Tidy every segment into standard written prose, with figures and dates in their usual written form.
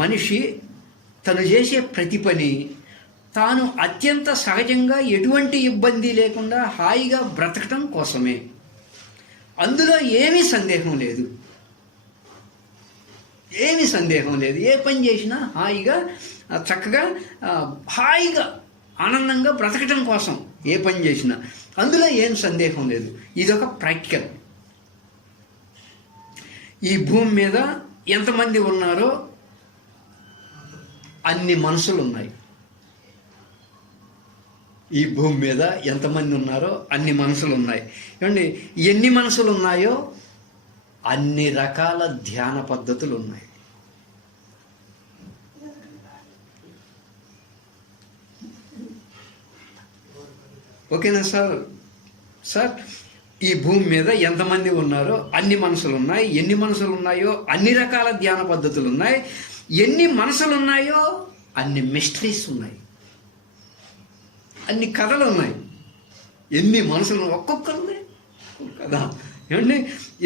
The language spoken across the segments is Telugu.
మనిషి తను చేసే ప్రతి పని తాను అత్యంత సహజంగా ఎటువంటి ఇబ్బంది లేకుండా హాయిగా బ్రతకటం కోసమే. అందులో ఏమీ సందేహం లేదు, ఏమీ సందేహం లేదు. ఏ పని చేసినా హాయిగా చక్కగా హాయిగా ఆనందంగా బ్రతకటం కోసం ఏ పని చేసినా అందులో ఏం సందేహం లేదు. ఇదొక ప్రాక్టికల్. ఈ భూమి మీద ఎంతమంది ఉన్నారో అన్ని మనసులు ఉన్నాయి. ఈ భూమి మీద ఎంతమంది ఉన్నారో అన్ని మనసులు ఉన్నాయి. ఏమండి, ఎన్ని మనసులు ఉన్నాయో అన్ని రకాల ధ్యాన పద్ధతులు ఉన్నాయి. ఓకేనా సార్? ఈ భూమి మీద ఎంతమంది ఉన్నారో అన్ని మనసులు ఉన్నాయి. ఎన్ని మనసులు ఉన్నాయో అన్ని రకాల ధ్యాన పద్ధతులు ఉన్నాయి. ఎన్ని మనసులు ఉన్నాయో అన్ని మిస్టరీస్ ఉన్నాయి, అన్ని కథలు ఉన్నాయి. ఎన్ని మనసులు ఒక్కొక్కరు కదా, ఏమండి,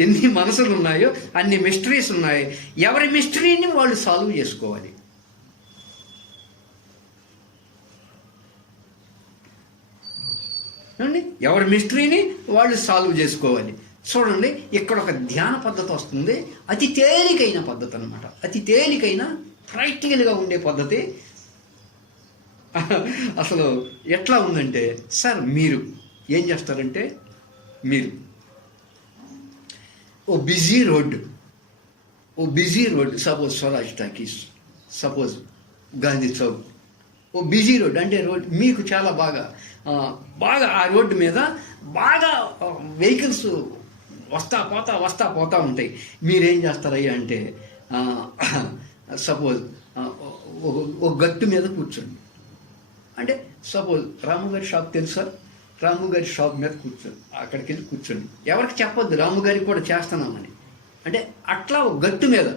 ఎన్ని మనసులు ఉన్నాయో అన్ని మిస్టరీస్ ఉన్నాయి. ఎవరి మిస్టరీని వాళ్ళు సాల్వ్ చేసుకోవాలి. ఎవరి మిస్టరీని వాళ్ళు సాల్వ్ చేసుకోవాలి. చూడండి, ఇక్కడ ఒక ధ్యాన పద్ధతి వస్తుంది. అతి తేలికైన పద్ధతి అనమాట. అతి తేలికైన ప్రాక్టికల్గా ఉండే పద్ధతి. అసలు ఎట్లా ఉందంటే సార్, మీరు ఏం చేస్తారంటే, మీరు ఓ busy road suppose Swaraj talkies, suppose Gandhi Chowk, ఓ బిజీ రోడ్ అంటే రోడ్ మీకు చాలా బాగా ఆ రోడ్డు మీద బాగా వెహికల్స్ వస్తా పోతా ఉంటాయి. మీరేం చేస్తారయ్యా అంటే, సపోజ్ ఒక గట్టు మీద కూర్చోండి. అంటే సపోజ్ రాము గారి షాప్ తెలుసా? రాము గారి షాప్ మీద కూర్చోండి, అక్కడికి వెళ్ళి కూర్చోండి. ఎవరికి చెప్పొద్దు రాము గారికి కూడా చేస్తున్నామని. అంటే అట్లా ఒక గట్టు మీద,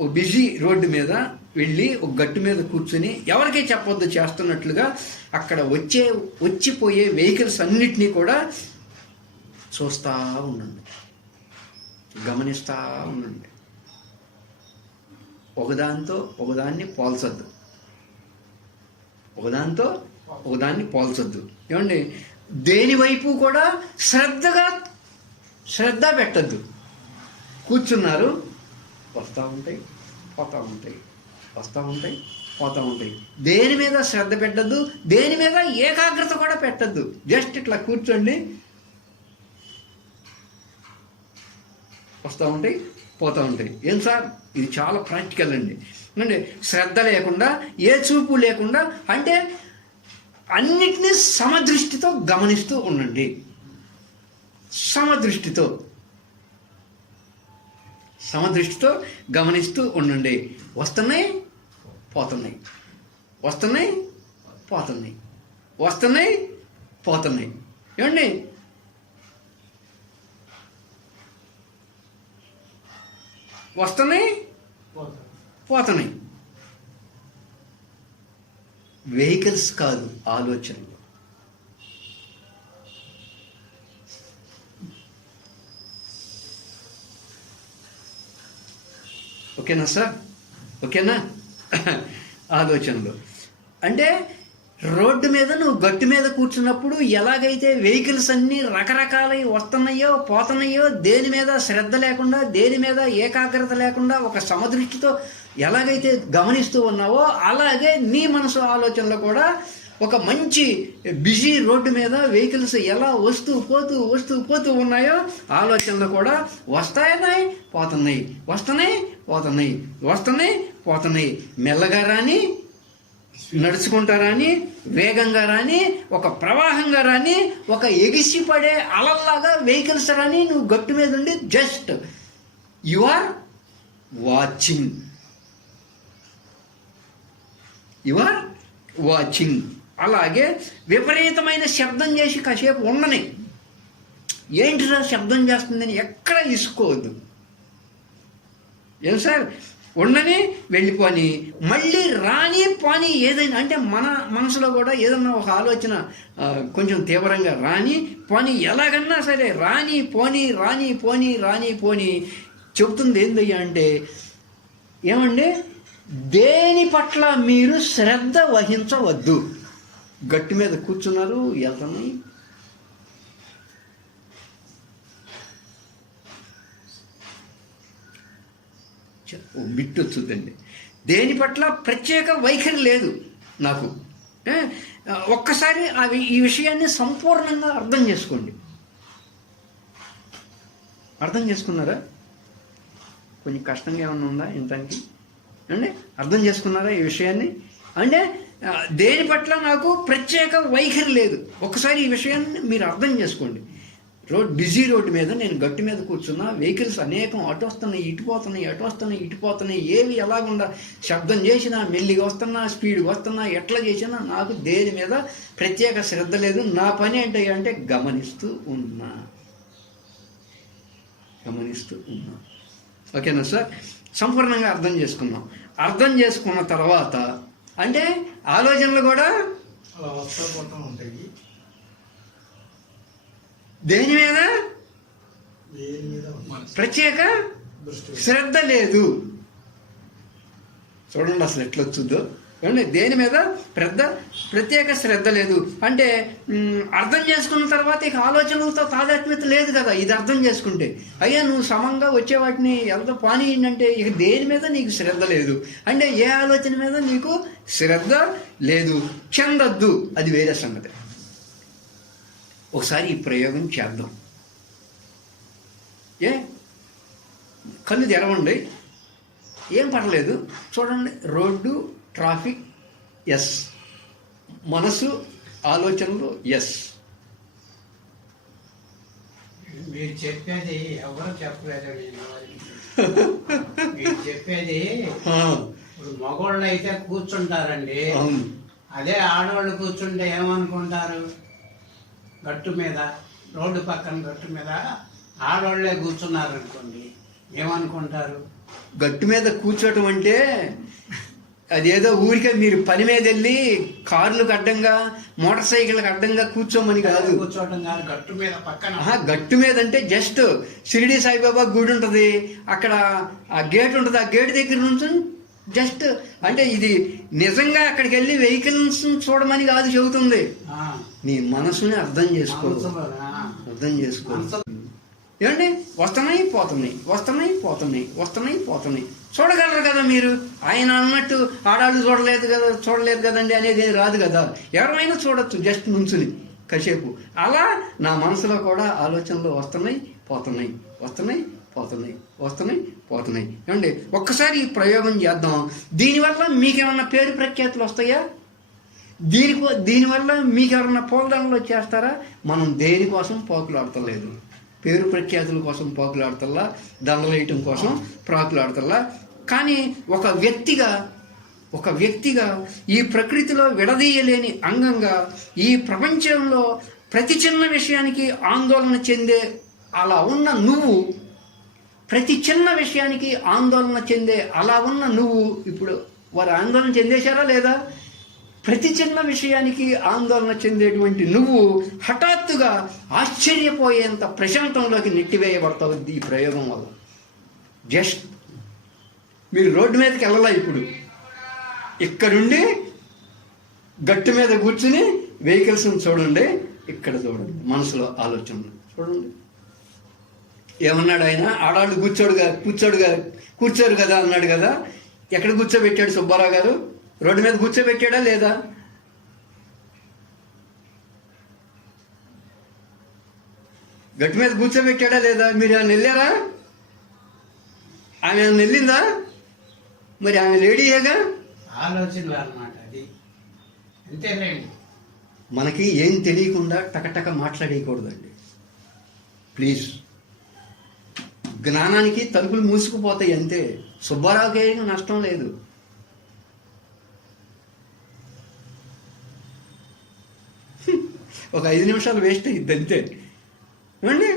ఒక బిజీ రోడ్డు మీద వెళ్ళి ఒక గట్టు మీద కూర్చొని ఎవరికీ చెప్పొద్దు చేస్తున్నట్లుగా అక్కడ వచ్చిపోయే వెహికల్స్ అన్నిటినీ కూడా చూస్తూ ఉండండి, గమనిస్తూ ఉండండి. ఒకదాన్ని పోల్చొద్దు. ఏమండి, దేనివైపు కూడా శ్రద్ధ పెట్టద్దు. కూర్చున్నారు, వస్తూ ఉంటాయి పోతూ ఉంటాయి. దేని మీద శ్రద్ధ పెట్టద్దు, దేని మీద ఏకాగ్రత కూడా పెట్టద్దు. జస్ట్ ఇట్లా కూర్చోండి, వస్తూ ఉంటాయి పోతూ ఉంటాయి. ఏం సార్, ఇది చాలా ప్రాక్టికల్ అండి. శ్రద్ధ లేకుండా, ఏ చూపు లేకుండా, అంటే అన్నిటినీ సమదృష్టితో గమనిస్తూ ఉండండి. సమదృష్టితో గమనిస్తూ ఉండండి. వస్తున్నాయి పోతున్నాయి. ఏమండి, వస్తున్నాయి పోతున్నాయి. వెహికల్స్ కాదు, ఆలోచనలు. ఓకేనా సార్? ఓకేనా? ఆలోచనలు అంటే రోడ్డు మీద నువ్వు గట్టు మీద కూర్చున్నప్పుడు ఎలాగైతే వెహికల్స్ అన్నీ రకరకాలై వస్తున్నాయో పోతున్నాయో, దేని మీద శ్రద్ధ లేకుండా, దేని మీద ఏకాగ్రత లేకుండా ఒక సమదృష్టితో ఎలాగైతే గమనిస్తూ ఉన్నావో, అలాగే నీ మనసు ఆలోచనలు కూడా ఒక మంచి బిజీ రోడ్డు మీద వెహికల్స్ ఎలా వస్తూ పోతూ ఉన్నాయో, ఆలోచనలు కూడా వస్తున్నాయి పోతున్నాయి. మెల్లగా రాని, నడుచుకుంటా రాని, వేగంగా రాని, ఒక ప్రవాహంగా రాని, ఒక ఎగిసిపడే అలల్లాగా వెహికల్స్ రాని, నువ్వు గట్టు మీద ఉండి జస్ట్ యు ఆర్ వాచింగ్. అలాగే విపరీతమైన శబ్దం చేసి కాసేపు ఉండని. ఏంటిరా శబ్దం చేస్తుందని ఎక్కడ ఇసుకోవద్దు. ఏం సార్, ఉండని, వెళ్ళిపోని, మళ్ళీ రాని పోని. ఏదైనా అంటే మన మనసులో కూడా ఏదన్నా ఒక ఆలోచన కొంచెం తీవ్రంగా రాని పోని, ఎలాగన్నా సరే రాని పోని చెబుతుంది ఏందయ్యా అంటే ఏమండి, దేని పట్ల మీరు శ్రద్ధ వహించవద్దు. గట్టు మీద కూర్చున్నారు, వెళ్తున్నాయి. బిట్టు వచ్చుద్దండి. దేని పట్ల ప్రత్యేక వైఖరి లేదు నాకు. ఒక్కసారి ఈ విషయాన్ని సంపూర్ణంగా అర్థం చేసుకోండి. అర్థం చేసుకున్నారా? కొంచెం కష్టంగా ఏమన్నా ఉందా ఇంటానికి అంటే? అర్థం చేసుకున్నారా ఈ విషయాన్ని? అంటే దేని పట్ల నాకు ప్రత్యేక వైఖరి లేదు. ఒకసారి ఈ విషయాన్ని మీరు అర్థం చేసుకోండి. బిజీ రోడ్డు మీద నేను గట్టు మీద కూర్చున్నా, వెహికల్స్ అనేకం అటు వస్తున్నాయి, ఇటు వస్తున్నాయి, ఏవి ఎలాగుండా శబ్దం చేసినా, మెల్లిగా వస్తున్నా, స్పీడ్గా వస్తున్నా, ఎట్లా చేసినా నాకు దేని మీద ప్రత్యేక శ్రద్ధ లేదు. నా పని ఏంటంటే గమనిస్తూ ఉన్నా. ఓకేనా సార్? సంపూర్ణంగా అర్థం చేసుకున్నాం. అర్థం చేసుకున్న తర్వాత అంటే ఆలోచనలు కూడా దేని మీద ప్రత్యేక శ్రద్ధ లేదు. చూడండి అసలు ఎట్లొచ్చుద్దో. ఏమండి, దేని మీద ప్రత్యేక శ్రద్ధ లేదు అంటే అర్థం చేసుకున్న తర్వాత ఇక ఆలోచనలతో తాదాత్మ్యత లేదు కదా. ఇది అర్థం చేసుకుంటే అయ్యా నువ్వు సమంగా వచ్చే వాటిని ఎంత పానీ అంటే ఇక దేని మీద నీకు శ్రద్ధ లేదు అంటే ఏ ఆలోచన మీద నీకు శ్రద్ధ లేదు. చెందద్దు, అది వేరే సంగతి. ఒకసారి ఈ ప్రయోగం చేద్దాం. కళ్ళు తెరవండి, ఏం పర్లేదు. చూడండి, రోడ్డు, ట్రాఫిక్ ఎస్, మనసు, ఆలోచనలు ఎస్. మీరు చెప్పేది ఎవరు చెప్పలేదు. మీరు చెప్పేది ఇప్పుడు మగవాళ్ళు అయితే కూర్చుంటారండి, అదే ఆడవాళ్ళు కూర్చుంటే ఏమనుకుంటారు? గట్టు మీద, రోడ్డు పక్కన గట్టు మీద ఆడవాళ్లే కూర్చున్నారు అనుకోండి, ఏమనుకుంటారు? గట్టు మీద కూర్చోటం అంటే అదేదో ఊరికే మీరు పని మీద వెళ్ళి కార్లకు అడ్డంగా, మోటార్ సైకిళ్ళకి అడ్డంగా కూర్చోమని కాదు. కూర్చోవడం కాదు, గట్టు మీద పక్కన. గట్టు మీద అంటే జస్ట్ షిరిడి సాయిబాబా గుడి ఉంటుంది, అక్కడ ఆ గేట్ ఉంటుంది, ఆ గేట్ దగ్గర నుంచి జస్ట్ అంటే ఇది నిజంగా అక్కడికి వెళ్ళి వెహికల్స్ చూడమని కాదు చెబుతుంది. నీ మనసుని అర్థం చేసుకో. ఏమండి, వస్తున్నాయి పోతున్నాయి. చూడగలరు కదా మీరు. ఆయన అన్నట్టు ఆడాళ్ళు చూడలేదు కదండి అనేది రాదు కదా. ఎవరైనా చూడొచ్చు జస్ట్ నుంచుని కాసేపు. అలా నా మనసులో కూడా ఆలోచనలు వస్తున్నాయి పోతున్నాయి. ఏమండి, ఒక్కసారి ఈ ప్రయోగం చేద్దాం. దీనివల్ల మీకేమన్నా పేరు ప్రఖ్యాతులు వస్తాయా? దీనివల్ల మీకెవరన్నా పోగడంలో చేస్తారా? మనం దేనికోసం పోకులాడతలేదు. పేరు ప్రఖ్యాతుల కోసం పోకులాడతల్లా, దండలేయటం కోసం ప్రాకులాడతల్లా. కానీ ఒక వ్యక్తిగా ఈ ప్రకృతిలో విడదీయలేని అంగంగా ఈ ప్రపంచంలో ప్రతి చిన్న విషయానికి ఆందోళన చెందే అలా ఉన్న నువ్వు, ఇప్పుడు వారు ఆందోళన చెందేశారా లేదా? ప్రతి చిన్న విషయానికి ఆందోళన చెందేటువంటి నువ్వు హఠాత్తుగా ఆశ్చర్యపోయేంత ప్రశాంతంలోకి నెట్టివేయబడతావు ఈ ప్రయోగం వల్ల. జస్ట్ మీరు రోడ్డు మీదకి వెళ్ళాలా? ఇప్పుడు ఇక్కడుండి గట్టు మీద కూర్చుని వెహికల్స్ని చూడండి, ఇక్కడ చూడండి, మనసులో ఆలోచనలు చూడండి. ఏమన్నాడు ఆయన? ఆడాళ్ళు కూర్చోరు కదా అన్నాడు కదా. ఎక్కడ కూర్చోబెట్టాడు సుబ్బారావు గారు? రోడ్డు మీద కూర్చోబెట్టాడా లేదా? గట్టు మీద కూర్చోబెట్టాడా లేదా? మీరు ఆమె వెళ్ళారా? ఆమె వెళ్ళిందా? మరి ఆమె లేడీయేగా. ఆలోచనలు అన్నమాట అది. అంతేలేండి. మనకి ఏం తెలియకుండా టకటక మాట్లాడేయకూడదండి ప్లీజ్. జ్ఞానానికి తలుపులు మూసుకుపోతాయి అంతే. సుబ్బారావుకి ఏం నష్టం లేదు. ఒక 5 నిమిషాలు వేస్ట్ అయ్యిద్ది అంతే. ఏమండి,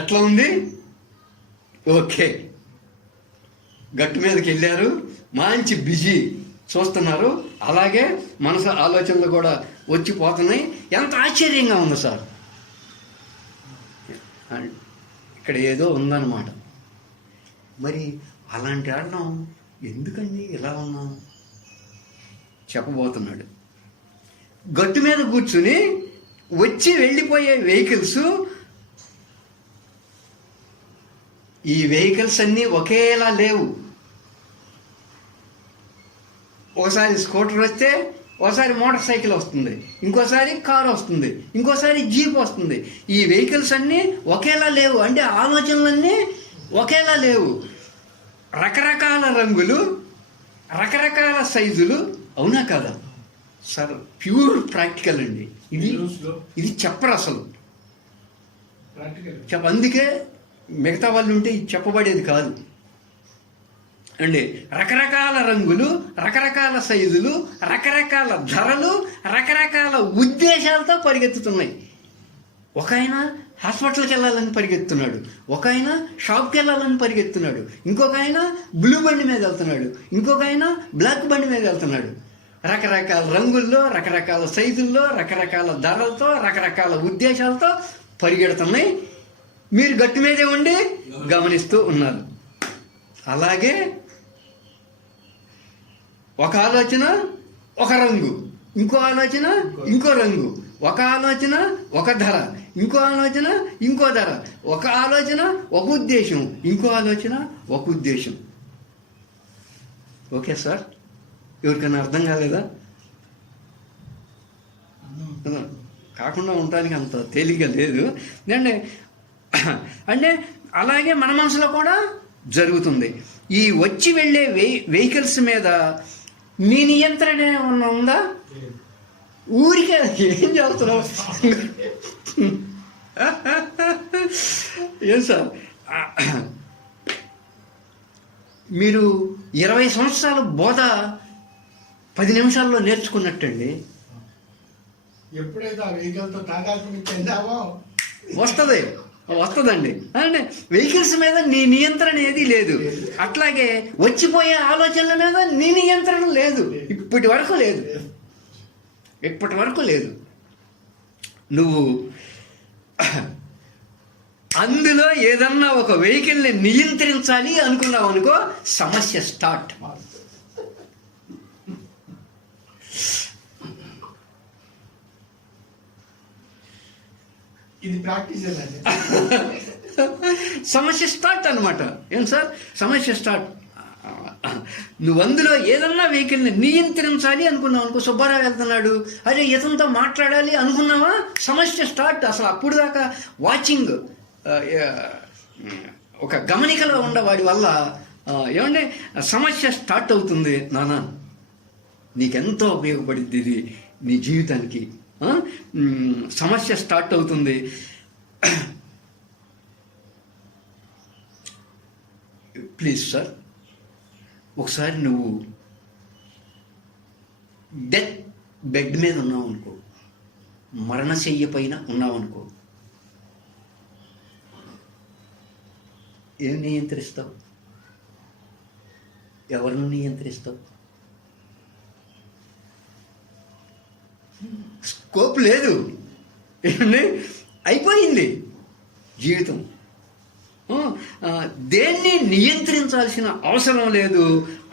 ఎట్లా ఉంది? ఓకే, గట్టు మీదకి వెళ్ళారు, మంచి బిజీ చూస్తున్నారు, అలాగే మనసు ఆలోచనలు కూడా వచ్చిపోతున్నాయి. ఎంత ఆశ్చర్యంగా ఉంది సార్. ఇక్కడ ఏదో ఉందన్నమాట. మరి అలాంటి ఆడడం ఎందుకండి ఇలా ఉన్నాను చెప్పబోతున్నాడు. గట్టు మీద కూర్చుని వచ్చి వెళ్ళిపోయే వెహికల్స్, ఈ వెహికల్స్ అన్నీ ఒకేలా లేవు. ఒకసారి స్కూటర్ వస్తే, ఒకసారి మోటార్ సైకిల్ వస్తుంది, ఇంకోసారి కారు వస్తుంది, ఇంకోసారి జీప్ వస్తుంది. ఈ వెహికల్స్ అన్నీ ఒకేలా లేవు. అంటే ఆలోచనలన్నీ ఒకేలా లేవు. రకరకాల రంగులు, రకరకాల సైజులు. అవునా కదా సార్? ప్యూర్ ప్రాక్టికల్ అండి ఇది. ఇది చెప్పరు అసలు. అందుకే మిగతా వాళ్ళు ఉంటే ఇది చెప్పబడేది కాదు అండి. రకరకాల రంగులు, రకరకాల సైజులు, రకరకాల ధరలు, రకరకాల ఉద్దేశాలతో పరిగెత్తుతున్నాయి. ఒక ఆయన హాస్పిటల్కి వెళ్ళాలని పరిగెత్తున్నాడు, ఒక ఆయన షాప్కి వెళ్ళాలని పరిగెత్తున్నాడు, ఇంకొక ఆయన బ్లూ బండి మీద వెళ్తున్నాడు, ఇంకొక ఆయన బ్లాక్ బండి మీద వెళ్తున్నాడు. రకరకాల రంగుల్లో, రకరకాల సైజుల్లో, రకరకాల ధరలతో, రకరకాల ఉద్దేశాలతో పరిగెడుతున్నాయి. మీరు గట్టి మీదే ఉండి గమనిస్తూ ఉన్నారు. అలాగే ఒక ఆలోచన ఒక రంగు, ఇంకో ఆలోచన ఇంకో రంగు, ఒక ఆలోచన ఒక ధర, ఇంకో ఆలోచన ఇంకో ధర, ఒక ఆలోచన ఒక ఉద్దేశం, ఇంకో ఆలోచన ఒక ఉద్దేశం. Okay sir? ఎవరికైనా అర్థం కాలేదా? కాకుండా ఉండడానికి అంత తేలిగ్గా లేదు అంటే అలాగే మన మనసులో కూడా జరుగుతుంది. ఈ వచ్చి వెళ్ళే వెహికల్స్ మీద నీ నియంత్రణ ఏమన్నా ఉందా? ఊరికే ఏం చేస్తున్నావు? ఏం సార్, మీరు 20 సంవత్సరాల బోధ 10 నిమిషాల్లో నేర్చుకున్నట్టండి. ఎప్పుడైతే ఆ వెహికల్తో తాదాత్మ్యం చెందామో వస్తుందండి. అంటే వెహికల్స్ మీద నీ నియంత్రణ ఏది లేదు. అట్లాగే వచ్చిపోయే ఆలోచనల మీద నీ నియంత్రణ లేదు. ఇప్పటి వరకు లేదు. నువ్వు అందులో ఏదన్నా ఒక వెహికల్ని నియంత్రించాలి అనుకున్నావు అనుకో, సమస్య స్టార్ట్. ఇది ప్రాక్టీస్ సమస్య స్టార్ట్ అనమాట. ఏం సార్? సమస్య స్టార్ట్. నువ్వు అందులో ఏదన్నా వెహికల్ని నియంత్రించాలి అనుకున్నావు అనుకో, సుబ్బారావు వెళ్తున్నాడు, అరే ఇతనితో మాట్లాడాలి అనుకున్నావా, సమస్య స్టార్ట్. అసలు అప్పుడు దాకా వాచింగ్, ఒక గమనికలో ఉండవాడి వల్ల ఏమంటే సమస్య స్టార్ట్ అవుతుంది. నానా నీకెంతో ఉపయోగపడింది ఇది నీ జీవితానికి. సమస్య స్టార్ట్ అవుతుంది. ప్లీజ్ సార్, ఒకసారి నువ్వు డెత్ బెడ్ మీద ఉన్నావు అనుకో, మరణశయ్య పైన ఉన్నావు అనుకో, ఏం నియంత్రిస్తావు? ఎవరిని నియంత్రిస్తావు? స్కోప్ లేదు. అయిపోయింది జీవితం. దేన్ని నియంత్రించాల్సిన అవసరం లేదు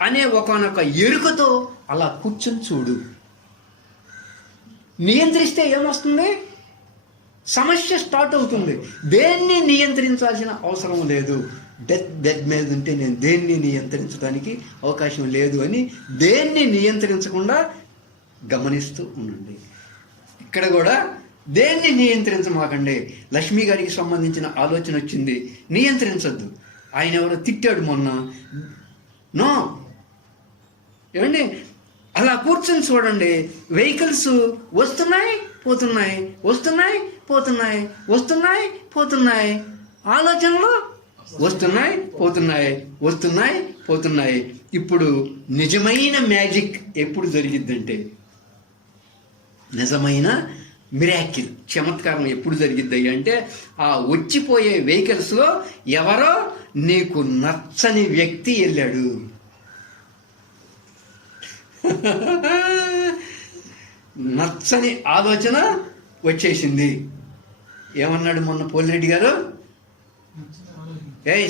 అనే ఒకనొక ఎరుకతో అలా కూర్చొని చూడు. నియంత్రిస్తే ఏమొస్తుంది? సమస్య స్టార్ట్ అవుతుంది. దేన్ని నియంత్రించాల్సిన అవసరం లేదు. డెత్ మీద ఉంటే నేను దేన్ని నియంత్రించడానికి అవకాశం లేదు అని దేన్ని నియంత్రించకుండా గమనిస్తూ ఉండండి. ఇక్కడ కూడా దేన్ని నియంత్రించమాకండి. లక్ష్మి గారికి సంబంధించిన ఆలోచన వచ్చింది, నియంత్రించద్దు. ఆయన ఎవరో తిట్టాడు మొన్న. నో, ఏమండి, అలా కూర్చొని చూడండి. వెహికల్స్ వస్తున్నాయి పోతున్నాయి, వస్తున్నాయి పోతున్నాయి, వస్తున్నాయి పోతున్నాయి. ఆలోచనలు వస్తున్నాయి పోతున్నాయి, వస్తున్నాయి పోతున్నాయి. ఇప్పుడు నిజమైన మ్యాజిక్ ఎప్పుడు జరిగిద్దంటే, నిజమైన మిరాకిల్, చమత్కారం ఎప్పుడు జరిగిద్ది అంటే, ఆ వచ్చిపోయే వెహికల్స్లో ఎవరో నీకు నచ్చని వ్యక్తి వెళ్ళాడు. నచ్చని ఆలోచన వచ్చేసింది. ఏమన్నాడు మొన్న పోలిరెడ్డి గారు?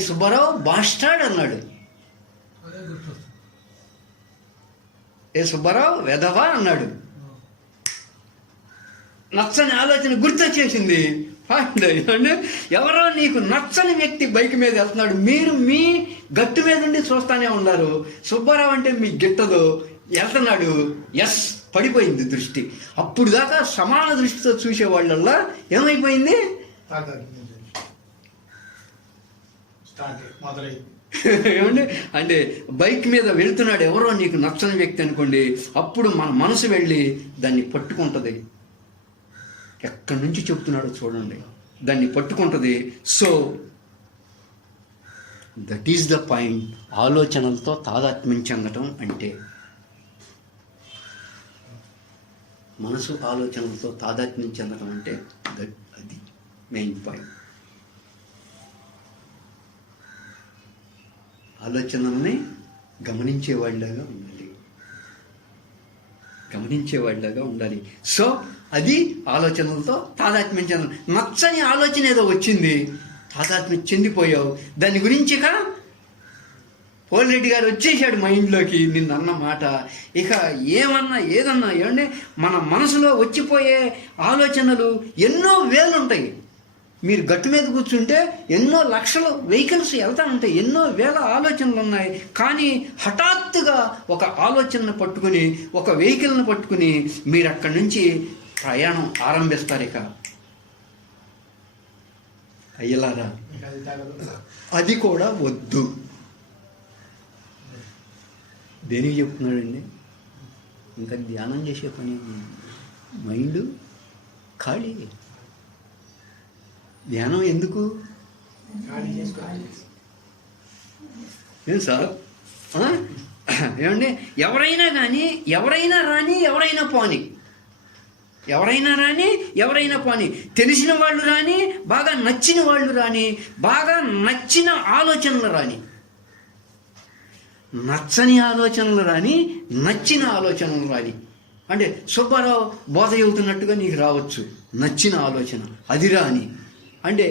సుబ్బారావు బాస్టార్డ్ అన్నాడు. ఏ సుబ్బారావు వెధవా అన్నాడు. నచ్చని ఆలోచన గుర్తొచ్చేసింది. అంటే ఎవరో నీకు నచ్చని వ్యక్తి బైక్ మీద వెళ్తున్నాడు, మీరు మీ గట్టు మీద ఉండి చూస్తానే ఉన్నారు. సుబ్బారావు అంటే మీ గిట్టదు, వెళ్తున్నాడు. ఎస్, పడిపోయింది దృష్టి. అప్పుడు దాకా సమాన దృష్టితో చూసే వాళ్ళల్లా ఏమైపోయింది? ఏమండి, అంటే బైక్ మీద వెళ్తున్నాడు ఎవరో నీకు నచ్చని వ్యక్తి అనుకోండి, అప్పుడు మన మనసు వెళ్ళి దాన్ని పట్టుకుంటుంది. ఎక్కడి నుంచి చెప్తున్నాడో చూడండి, దాన్ని పట్టుకుంటుంది. So that is the point. ఆలోచనలతో తాదాత్మ్యం చెందటం అంటే, మనసు ఆలోచనలతో తాదాత్మ్యం చెందటం అంటే అది మెయిన్ పాయింట్. ఆలోచనల్ని గమనించేవాళ్ళగా ఉండాలి. సో అది ఆలోచనలతో తాదాత్మ్యం చెందడం. నచ్చని ఆలోచన ఏదో వచ్చింది, తాదాత్మ్యం చెందిపోయావు. దాని గురించి పోలిరెడ్డి గారు వచ్చేసాడు మైండ్లోకి, నిన్న అన్న మాట. ఇక ఏదన్నా ఏమంటే మన మనసులో వచ్చిపోయే ఆలోచనలు ఎన్నో వేలు ఉంటాయి. మీరు గట్టు మీద కూర్చుంటే ఎన్నో లక్షల వెహికల్స్ వెళ్తా ఉంటాయి, ఎన్నో వేల ఆలోచనలు ఉన్నాయి. కానీ హఠాత్తుగా ఒక ఆలోచనను పట్టుకుని, ఒక వెహికల్ని పట్టుకుని మీరు అక్కడి నుంచి ప్రయాణం ఆరంభిస్తారు. ఇక అయ్యలారా, అది కూడా వద్దు. దేనికి చెప్తున్నాడండి? ఇంకా ధ్యానం చేసే పని, మైండ్ ఖాళీ. ధ్యానం ఎందుకు? ఏం సార్, ఏమండి, ఎవరైనా రాని ఎవరైనా పోని, తెలిసిన వాళ్ళు రాని, బాగా నచ్చిన వాళ్ళు రాని, బాగా నచ్చిన ఆలోచనలు రాని, నచ్చని ఆలోచనలు రాని, నచ్చిన ఆలోచనలు రాని. అంటే సుబ్బారావు బోధ చెబుతున్నట్టుగా నీకు రావచ్చు నచ్చిన ఆలోచన, అది రాని. అంటే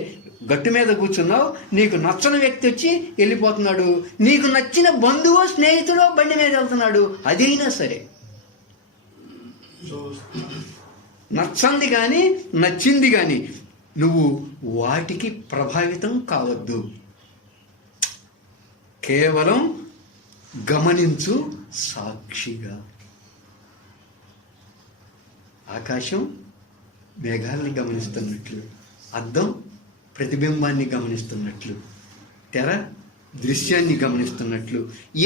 గట్టు మీద కూర్చున్నావు, నీకు నచ్చని వ్యక్తి వచ్చి వెళ్ళిపోతున్నాడు, నీకు నచ్చిన బంధువు స్నేహితుడు బండి మీద వెళ్తున్నాడు, అదైనా సరే నచ్చంది కానీ నచ్చింది కానీ నువ్వు వాటికి ప్రభావితం కావద్దు. కేవలం గమనించు సాక్షిగా. ఆకాశం మేఘాలని గమనిస్తున్నట్లు, అద్దం ప్రతిబింబాన్ని గమనిస్తున్నట్లు, తెర దృశ్యాన్ని గమనిస్తున్నట్లు,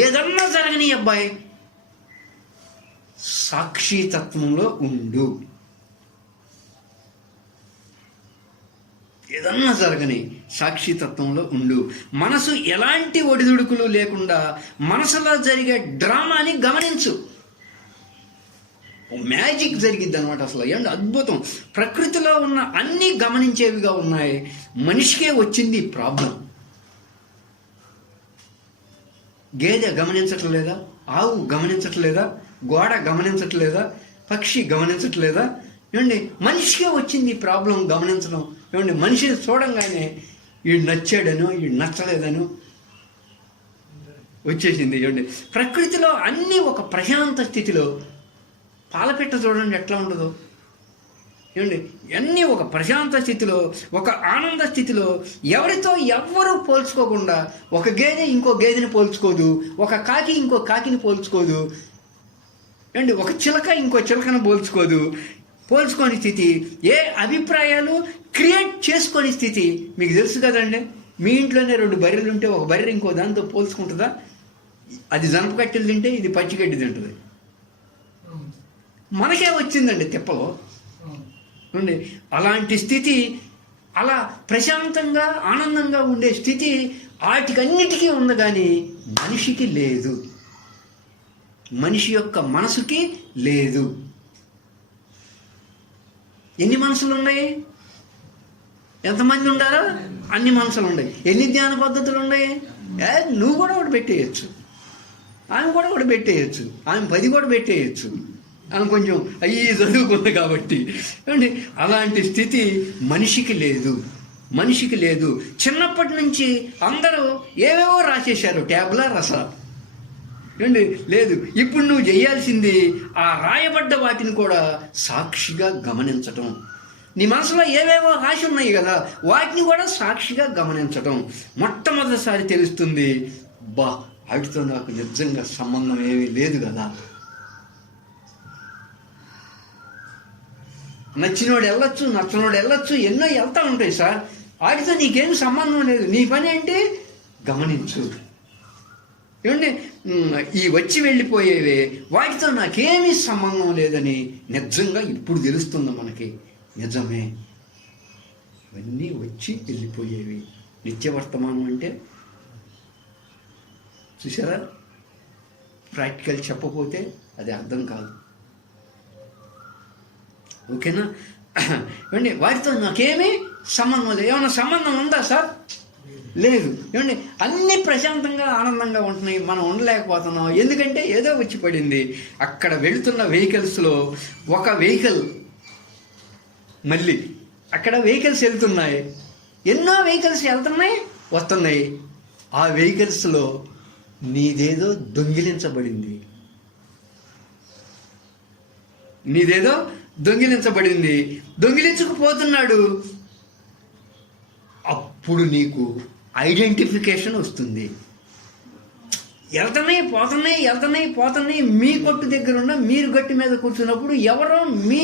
ఏదన్నా జరగని అబ్బాయి సాక్షితత్వంలో ఉండు. ఏదన్నా జరగని సాక్షితత్వంలో ఉండు. మనసు ఎలాంటి ఒడిదుడుకులు లేకుండా మనసులో జరిగే డ్రామాని గమనించు. మ్యాజిక్ జరిగిద్ది అనమాట. అసలు ఏంటి అద్భుతం. ప్రకృతిలో ఉన్న అన్నీ గమనించేవిగా ఉన్నాయి, మనిషికే వచ్చింది ప్రాబ్లం. గేదె గమనించట్లేదా? ఆవు గమనించట్లేదా? గోడ గమనించట్లేదా? పక్షి గమనించట్లేదా? ఏమండి, మనిషికే వచ్చింది ప్రాబ్లం గమనించడం. ఏమండి, మనిషిని చూడంగానే వీడు నచ్చాడను వీడు నచ్చలేదను వచ్చేసింది. ఏమండి, ప్రకృతిలో అన్నీ ఒక ప్రశాంత స్థితిలో, పాలపిట్ట చూడండి ఎట్లా ఉండదు. ఏమండి, అన్నీ ఒక ప్రశాంత స్థితిలో, ఒక ఆనంద స్థితిలో, ఎవరితో ఎవ్వరూ పోల్చుకోకుండా, ఒక గేదె ఇంకో గేదెని పోల్చుకోదు, ఒక కాకి ఇంకో కాకిని పోల్చుకోదు, ఏమండి, ఒక చిలక ఇంకో చిలకను పోల్చుకోని స్థితి, ఏ అభిప్రాయాలు క్రియేట్ చేసుకొని స్థితి. మీకు తెలుసు కదండి, మీ ఇంట్లోనే 2 బర్రెలు ఉంటే ఒక బర్రె ఇంకో దాంతో పోల్చుకుంటుందా? అది జనప కట్టెలు తింటే ఇది పచ్చిగడ్డి తింటుంది. మనకే వచ్చిందండి తిప్పలో. అలాంటి స్థితి, అలా ప్రశాంతంగా ఆనందంగా ఉండే స్థితి వాటికన్నిటికీ ఉంది, కానీ మనిషికి లేదు. మనిషి యొక్క మనసుకి లేదు. ఎన్ని మనసులు ఉన్నాయి? ఎంతమంది ఉండాలో అన్ని మనసులు ఉన్నాయి. ఎన్ని ధ్యాన పద్ధతులు ఉన్నాయి? నువ్వు కూడా ఒకటి పెట్టేయచ్చు, ఆమె కూడా ఒకటి పెట్టేయచ్చు, ఆమె 10 కూడా పెట్టేయచ్చు. ఆమె కొంచెం చదువుకుంది కాబట్టి. అలాంటి స్థితి మనిషికి లేదు. చిన్నప్పటి నుంచి అందరూ ఏవేవో రాసేశారు, ట్యాబ్లా రస. ఏమండి లేదు, ఇప్పుడు నువ్వు చేయాల్సింది ఆ రాయబడ్డ వాటిని కూడా సాక్షిగా గమనించటం. నీ మనసులో ఏవేవో రాసి ఉన్నాయి కదా, వాటిని కూడా సాక్షిగా గమనించటం. మొట్టమొదటిసారి తెలుస్తుంది, బా వాటితో నాకు నిజంగా సంబంధం ఏమీ లేదు కదా. నచ్చినోడు వెళ్ళొచ్చు, నచ్చనోడు వెళ్ళొచ్చు, ఎన్నో వెళ్తూ ఉంటాయి సార్. వాటితో నీకేం సంబంధం లేదు. నీ పని ఏంటి? గమనించు. ఏమంటే ఈ వచ్చి వెళ్ళిపోయేవే వాటితో నాకేమీ సంబంధం లేదని నిజంగా ఇప్పుడు తెలుస్తుంది మనకి. నిజమే, ఇవన్నీ వచ్చి వెళ్ళిపోయేవి. నిత్యవర్తమానం అంటే చూసారా, ప్రాక్టికల్ చెప్పపోతే అది అర్థం కాదు. ఓకేనా? ఏమండి వాటితో నాకేమీ సంబంధం లేదు. ఏమైనా సంబంధం ఉందా సార్? లేదు. ఏమండి అన్నీ ప్రశాంతంగా ఆనందంగా ఉంటున్నాయి, మనం ఉండలేకపోతున్నాం. ఎందుకంటే ఏదో వచ్చి పడింది. అక్కడ వెళుతున్న వెహికల్స్లో ఒక వెహికల్, మళ్ళీ అక్కడ వెహికల్స్ వెళ్తున్నాయి, ఎన్నో వెహికల్స్ వెళ్తున్నాయి వస్తున్నాయి. ఆ వెహికల్స్లో నీదేదో దొంగిలించబడింది. నీదేదో దొంగిలించబడింది. దొంగిలించుకుపోతున్నాడు. అప్పుడు నీకు ఐడెంటిఫికేషన్ వస్తుంది. వెళ్తున్నాయి పోతున్నాయి, వెళ్తున్నాయి పోతున్నాయి. మీ కొట్టు దగ్గర ఉన్న మీరు గట్టి మీద కూర్చున్నప్పుడు ఎవరో మీ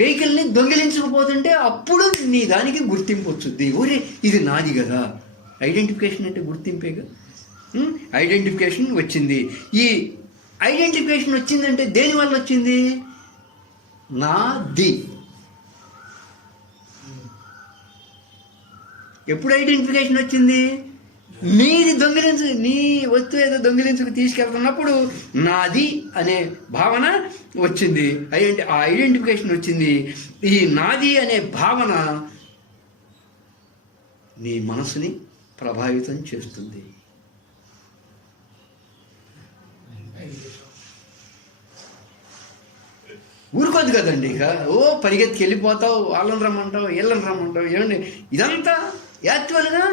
వెహికల్ని దొంగిలించకపోతుంటే అప్పుడు నీ దానికి గుర్తింపు వచ్చుద్ది. ఊరే ఇది నాది కదా. ఐడెంటిఫికేషన్ అంటే గుర్తింపేగా. ఐడెంటిఫికేషన్ వచ్చింది. ఈ ఐడెంటిఫికేషన్ వచ్చిందంటే దేనివల్ల వచ్చింది? నాది. ఎప్పుడు ఐడెంటిఫికేషన్ వచ్చింది? నీది నీ వస్తువు ఏదో దొంగిలించుకు తీసుకెళ్తున్నప్పుడు నాది అనే భావన వచ్చింది. ఆ ఐడెంటిఫికేషన్ వచ్చింది. ఈ నాది అనే భావన నీ మనసుని ప్రభావితం చేస్తుంది. ఊరుకోదు కదండి. ఇక పరిగెత్తికి వెళ్ళిపోతావు, వాళ్ళని రమ్మంటావు, వీళ్ళని రమ్మంటావు. ఏమండి ఇదంతా యాక్చువల్గా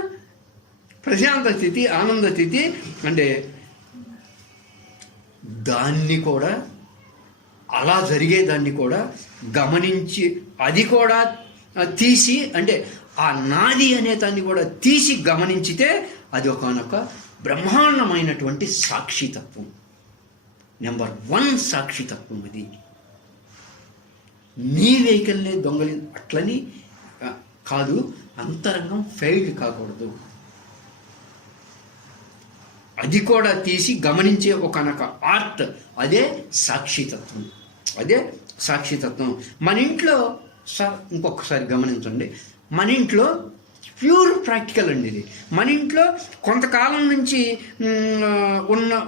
ప్రశాంత స్థితి, ఆనంద స్థితి. అంటే దాన్ని కూడా, అలా జరిగేదాన్ని కూడా గమనించి, అది కూడా తీసి, అంటే ఆ నాది అనే దాన్ని కూడా తీసి గమనించితే అది ఒకనొక బ్రహ్మాండమైనటువంటి సాక్షితత్వం. నెంబర్ 1 సాక్షితత్వం అది. నీ వెహికల్ని అట్లని కాదు, అంతరంగం ఫెయిల్ కాకూడదు. అది కూడా తీసి గమనించే ఒకనొక ఆర్ట్, అదే సాక్షితత్వం. అదే సాక్షితత్వం. మన ఇంట్లో సార్ ఇంకొకసారి గమనించండి, మన ఇంట్లో ప్యూర్ ప్రాక్టికల్ అండి ఇది. మన ఇంట్లో కొంతకాలం నుంచి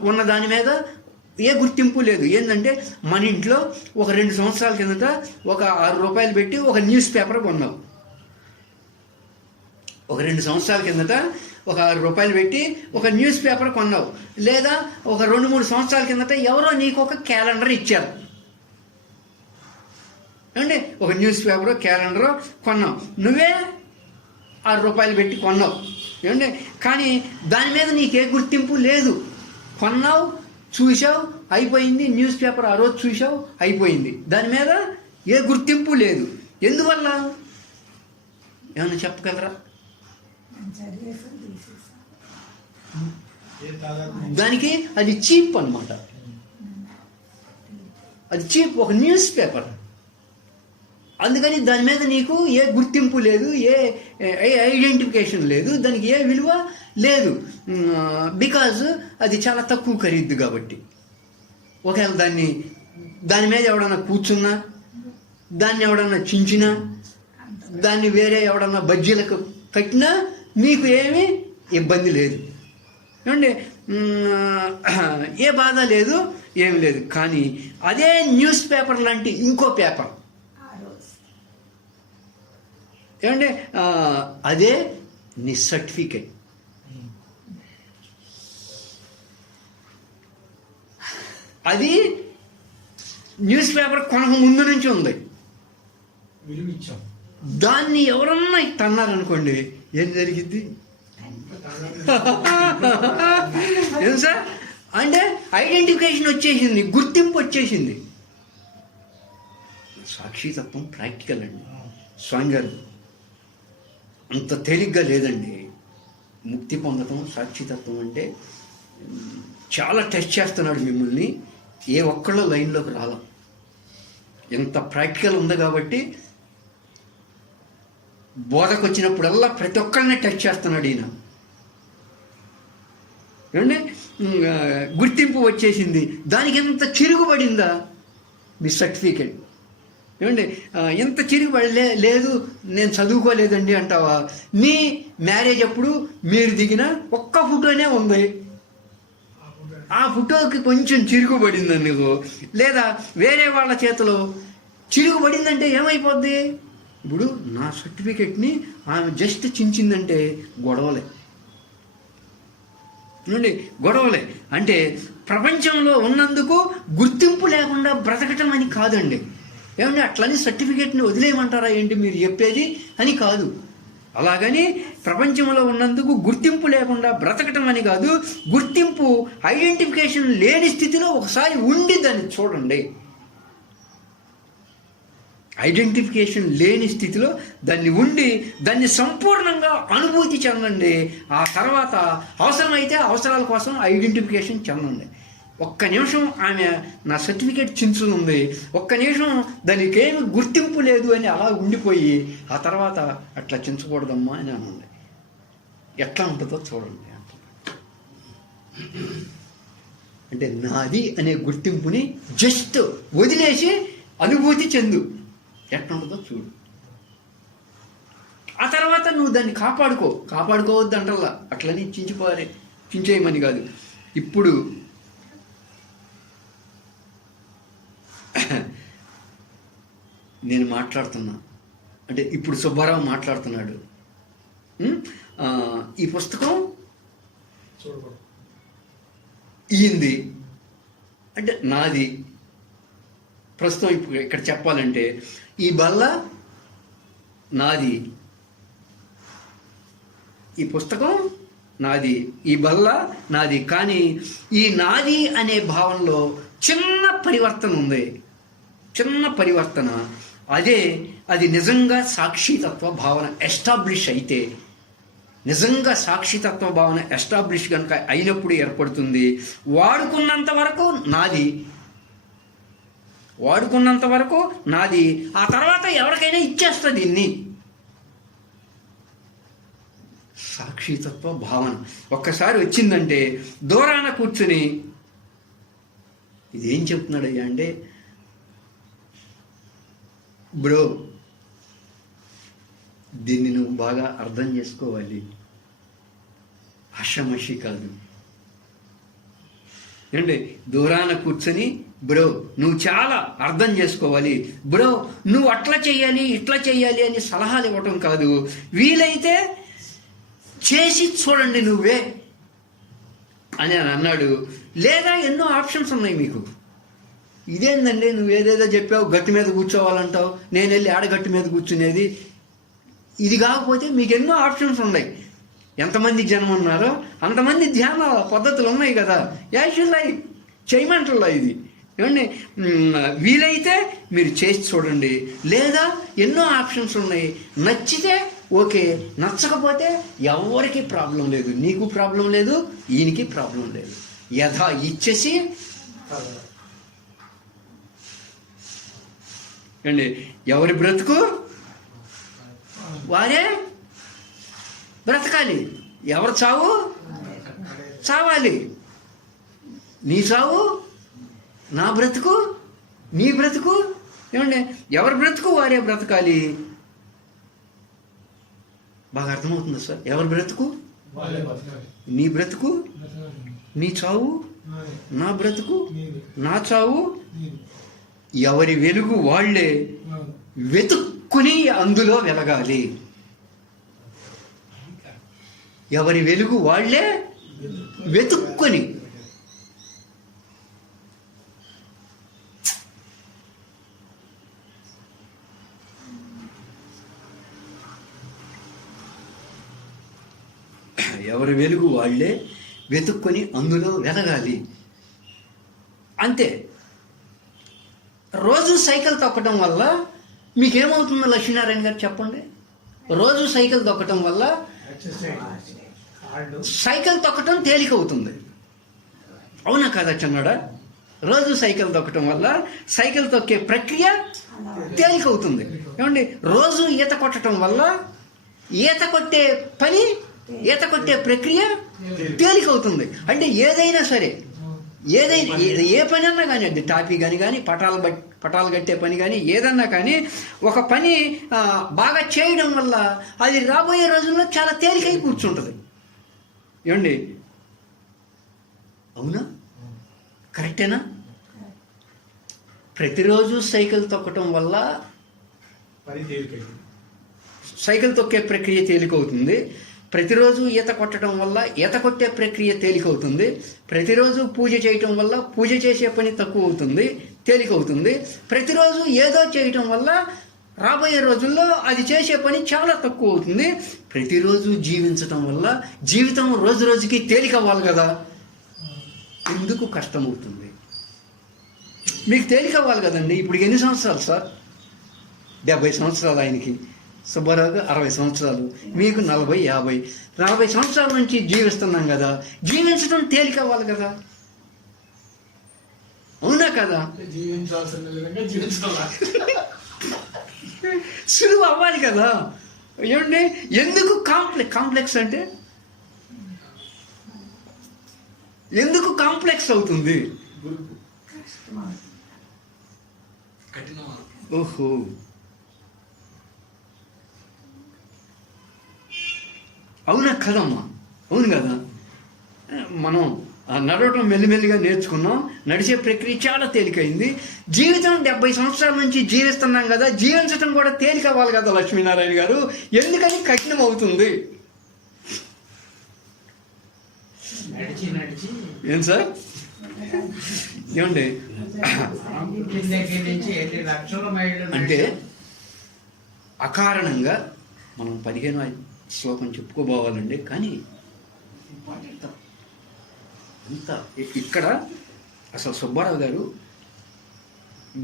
ఉన్న దాని మీద ఏ గుర్తింపు లేదు. ఏంటంటే మన ఇంట్లో ఒక 2 సంవత్సరాల కిందట ఒక 6 రూపాయలు పెట్టి ఒక న్యూస్ పేపర్ కొన్నావు. ఒక 2 సంవత్సరాల కిందట ఒక 6 రూపాయలు పెట్టి ఒక న్యూస్ పేపర్ కొన్నావు. లేదా ఒక 2-3 సంవత్సరాల కిందట ఎవరో నీకు ఒక క్యాలెండర్ ఇచ్చారు. అంటే ఒక న్యూస్ పేపర్ క్యాలెండర్ కొన్నావు. నువ్వే 6 రూపాయలు పెట్టి కొన్నావు. ఏమంటే కానీ దాని మీద నీకే గుర్తింపు లేదు. కొన్నావు, చూసావు, అయిపోయింది. న్యూస్ పేపర్ ఆ రోజు చూసావు, అయిపోయింది. దాని మీద ఏ గుర్తింపు లేదు. ఎందువల్ల ఏమన్నా చెప్పగలరా? దానికి అది చీప్ అన్నమాట. అది చీప్, ఒక న్యూస్ పేపర్. అందుకని దాని మీద నీకు ఏ గుర్తింపు లేదు, ఏ ఐడెంటిఫికేషన్ లేదు, దానికి ఏ విలువ లేదు. బికాజ్ అది చాలా తక్కువ ఖరీదు కాబట్టి. ఒకవేళ దాని మీద ఎవడన్నా కూర్చున్నా, దాన్ని ఎవడన్నా చించినా, దాన్ని వేరే ఎవడన్నా బజ్జీలకు కట్టినా నీకు ఏమీ ఇబ్బంది లేదు. ఏమంటే ఏ బాధ లేదు, ఏం లేదు. కానీ అదే న్యూస్ పేపర్ లాంటి ఇంకో పేపర్, ఏమంటే అదే నీ సర్టిఫికెట్. అది న్యూస్ పేపర్ కొనక ముందు నుంచి ఉంది. దాన్ని ఎవరన్నా తన్నారనుకోండి, ఏం జరిగింది? ఏం సార్? అంటే ఐడెంటిఫికేషన్ వచ్చేసింది, గుర్తింపు వచ్చేసింది. సాక్షితత్వం ప్రాక్టికల్ అండి. స్వామి గారు అంత తేలిగ్గా లేదండి. ముక్తి పొందటం, సాక్షితత్వం అంటే చాలా టెస్ట్ చేస్తున్నాడు మిమ్మల్ని. ఏ ఒక్కళ్ళో లైన్లోకి రాలా. ఎంత ప్రాక్టికల్ ఉంది కాబట్టి బోధకు వచ్చినప్పుడల్లా ప్రతి ఒక్కరిని టచ్ చేస్తున్నాడు ఈయన. ఏమండి, గుర్తింపు వచ్చేసింది. దానికి ఎంత చిరుగుబడిందా మీ సర్టిఫికెట్? ఏమండి, ఎంత చిరుగుబడి లేదు నేను చదువుకోలేదండి అంటావా? మీ మ్యారేజ్ అప్పుడు మీరు దిగిన ఒక్క ఫోటోనే ఉంది, ఆ ఫోటోకి కొంచెం చిరుగుబడిందని నీకు, లేదా వేరే వాళ్ళ చేతిలో చిరుగుబడిందంటే ఏమైపోద్ది? ఇప్పుడు నా సర్టిఫికెట్ని ఆమె జస్ట్ చించిందంటే గొడవలే. నుండి గొడవలే అంటే ప్రపంచంలో ఉన్నందుకు గుర్తింపు లేకుండా బ్రతకటం అని కాదండి. ఏమంటే అట్లని సర్టిఫికేట్ని వదిలేయమంటారా ఏంటి మీరు చెప్పేది అని కాదు. అలాగని ప్రపంచంలో ఉన్నందుకు గుర్తింపు లేకుండా బ్రతకటం అని కాదు. గుర్తింపు, ఐడెంటిఫికేషన్ లేని స్థితిలో ఒకసారి ఉండి దాన్ని చూడండి. ఐడెంటిఫికేషన్ లేని స్థితిలో దాన్ని ఉండి దాన్ని సంపూర్ణంగా అనుభూతి చెందండి. ఆ తర్వాత అవసరమైతే అవసరాల కోసం ఐడెంటిఫికేషన్ చెందండి. ఒక్క నిమిషం ఆమె నా సర్టిఫికేట్ చించుతుంది, ఒక్క నిమిషం దానికి ఏమి గుర్తింపు లేదు అని అలా ఉండిపోయి ఆ తర్వాత అట్లా చించకూడదమ్మా అని అనండి. ఎట్లా ఉంటుందో చూడండి. అంటే నాది అనే గుర్తింపుని జస్ట్ వదిలేసి అనుభూతి చెందు. ఎట్లా ఉంటుందో చూడు. ఆ తర్వాత నువ్వు దాన్ని కాపాడుకోవద్దు అంటల్లా. అట్లని చించేయమని కాదు. ఇప్పుడు నేను మాట్లాడుతున్నా అంటే ఇప్పుడు సుబ్బారావు మాట్లాడుతున్నాడు. ఈ పుస్తకం ఈంది అంటే నాది. ప్రస్తుతం ఇప్పుడు ఇక్కడ చెప్పాలంటే ఈ బల్ల నాది, ఈ పుస్తకం నాది, ఈ బల్ల నాది. కానీ ఈ నాది అనే భావనలో చిన్న పరివర్తన ఉంది. చిన్న పరివర్తన. అది నిజంగా సాక్షితత్వ భావన ఎస్టాబ్లిష్ అయితే, నిజంగా సాక్షితత్వ భావన ఎస్టాబ్లిష్ కనుక అయినప్పుడు ఏర్పడుతుంది. వాడుకున్నంత వరకు నాది, ఆ తర్వాత ఎవరికైనా ఇచ్చేస్తుంది. దీన్ని సాక్షితత్వ భావన ఒక్కసారి వచ్చిందంటే దూరాన కూర్చుని ఇదేం చెప్తున్నాడయ్యా అంటే, బ్రో దీన్ని నువ్వు బాగా అర్థం చేసుకోవాలి, ఆషామాషి కాదు. ఏంటంటే దూరాన కూర్చొని బ్రో నువ్వు చాలా అర్థం చేసుకోవాలి, బ్రో నువ్వు అట్లా చెయ్యాలి ఇట్లా చెయ్యాలి అని సలహాలు ఇవ్వటం కాదు. వీలైతే చేసి చూడండి నువ్వే అని అన్నాడు. లేదా ఎన్నో ఆప్షన్స్ ఉన్నాయి మీకు. ఇదేందండి నువ్వు ఏదేదో చెప్పావు, గట్టి మీద కూర్చోవాలంటావు, నేను వెళ్ళి ఆడగట్టు మీద కూర్చునేది. ఇది కాకపోతే మీకు ఎన్నో ఆప్షన్స్ ఉన్నాయి. ఎంతమంది జనం ఉన్నారో అంతమంది ధ్యాన పద్ధతులు ఉన్నాయి కదా. యాక్చువల్గా చేయమంటల్లా ఇది. ఏమండి వీలైతే మీరు చేసి చూడండి. లేదా ఎన్నో ఆప్షన్స్ ఉన్నాయి. నచ్చితే ఓకే, నచ్చకపోతే ఎవరికి ప్రాబ్లం లేదు. నీకు ప్రాబ్లం లేదు, ఈయనకి ప్రాబ్లం లేదు. యథా ఇచ్చేసి అండి ఎవరి బ్రతుకు వారే బ్రతకాలి. ఎవరు చావు చావాలి. నీ చావు నా బ్రతుకు నీ బ్రతుకు. ఏమండి ఎవరి బ్రతుకు వారే బ్రతకాలి. బాగా అర్థమవుతుందా సార్? ఎవరి బ్రతుకు నీ బ్రతుకు, నీ చావు నా బ్రతుకు నా చావు. ఎవరి వెలుగు వాళ్ళే వెతుక్కుని అందులో వెలగాలి. ఎవరి వెలుగు వాళ్ళే వెతుక్కొని. ఎవరి వెలుగు వాళ్ళే వెతుక్కొని అందులో వెలగాలి. అంతే. రోజు సైకిల్ తొక్కడం వల్ల మీకేమవుతుందో లక్ష్మీనారాయణ గారు చెప్పండి. రోజు సైకిల్ తొక్కటం వల్ల సైకిల్ తొక్కటం తేలికవుతుంది. అవునా కదా చిన్నడా? రోజు సైకిల్ తొక్కటం వల్ల సైకిల్ తొక్కే ప్రక్రియ తేలికవుతుంది. ఏమండి, రోజు ఈత కొట్టడం వల్ల ఈత కొట్టే ప్రక్రియ తేలికవుతుంది. అంటే ఏదైనా సరే, ఏ పని అన్నా కానీ, అది టాపీ కానీ పటాలు కట్టే పని కానీ, ఏదన్నా కానీ ఒక పని బాగా చేయడం వల్ల అది రాబోయే రోజుల్లో చాలా తేలికై కూర్చుంటుంది. ఏమండి, అవునా? కరెక్టేనా? ప్రతిరోజు సైకిల్ తొక్కటం వల్ల సైకిల్ తొక్కే ప్రక్రియ తేలికవుతుంది. ప్రతిరోజు ఈత కొట్టడం వల్ల ఈత కొట్టే ప్రక్రియ తేలికవుతుంది. ప్రతిరోజు పూజ చేయటం వల్ల పూజ చేసే పని తక్కువ అవుతుంది, తేలికవుతుంది. ప్రతిరోజు ఏదో చేయటం వల్ల రాబోయే రోజుల్లో అది చేసే పని చాలా తక్కువ అవుతుంది. ప్రతిరోజు జీవించటం వల్ల జీవితం రోజు రోజుకి తేలికవ్వాలి కదా, ఎందుకు కష్టమవుతుంది? మీకు తేలికవ్వాలి కదండి. ఇప్పుడు ఎన్ని సంవత్సరాలు సార్? 70 సంవత్సరాలు ఆయనకి, సుబ్బారావుకి 60 సంవత్సరాలు, మీకు 40, 50, 40 సంవత్సరాల నుంచి జీవిస్తున్నాం కదా, జీవించడం తేలికవ్వాలి కదా, అవునా కదా? జీవించాల్సిన విధంగా జీవించాలి, సులువు అవ్వాలి కదా. ఏమండి, ఎందుకు కాంప్లెక్స్ అంటే ఎందుకు కాంప్లెక్స్ అవుతుంది? ఓహో, అవునా కదమ్మా? అవును కదా. మనం నడవటం మెల్లిమెల్లిగా నేర్చుకున్నాం, నడిచే ప్రక్రియ చాలా తేలికైంది. జీవితం 70 సంవత్సరాల నుంచి జీవిస్తున్నాం కదా, జీవించటం కూడా తేలిక అవ్వాలి కదా లక్ష్మీనారాయణ గారు, ఎందుకని కఠినం అవుతుంది? ఏం సార్? ఏమండి, అంటే అకారణంగా మనం 15వ శ్లోకం చెప్పుకోబోవాలండి. కానీ అంత ఇక్కడ అసలు సుబ్బారావు గారు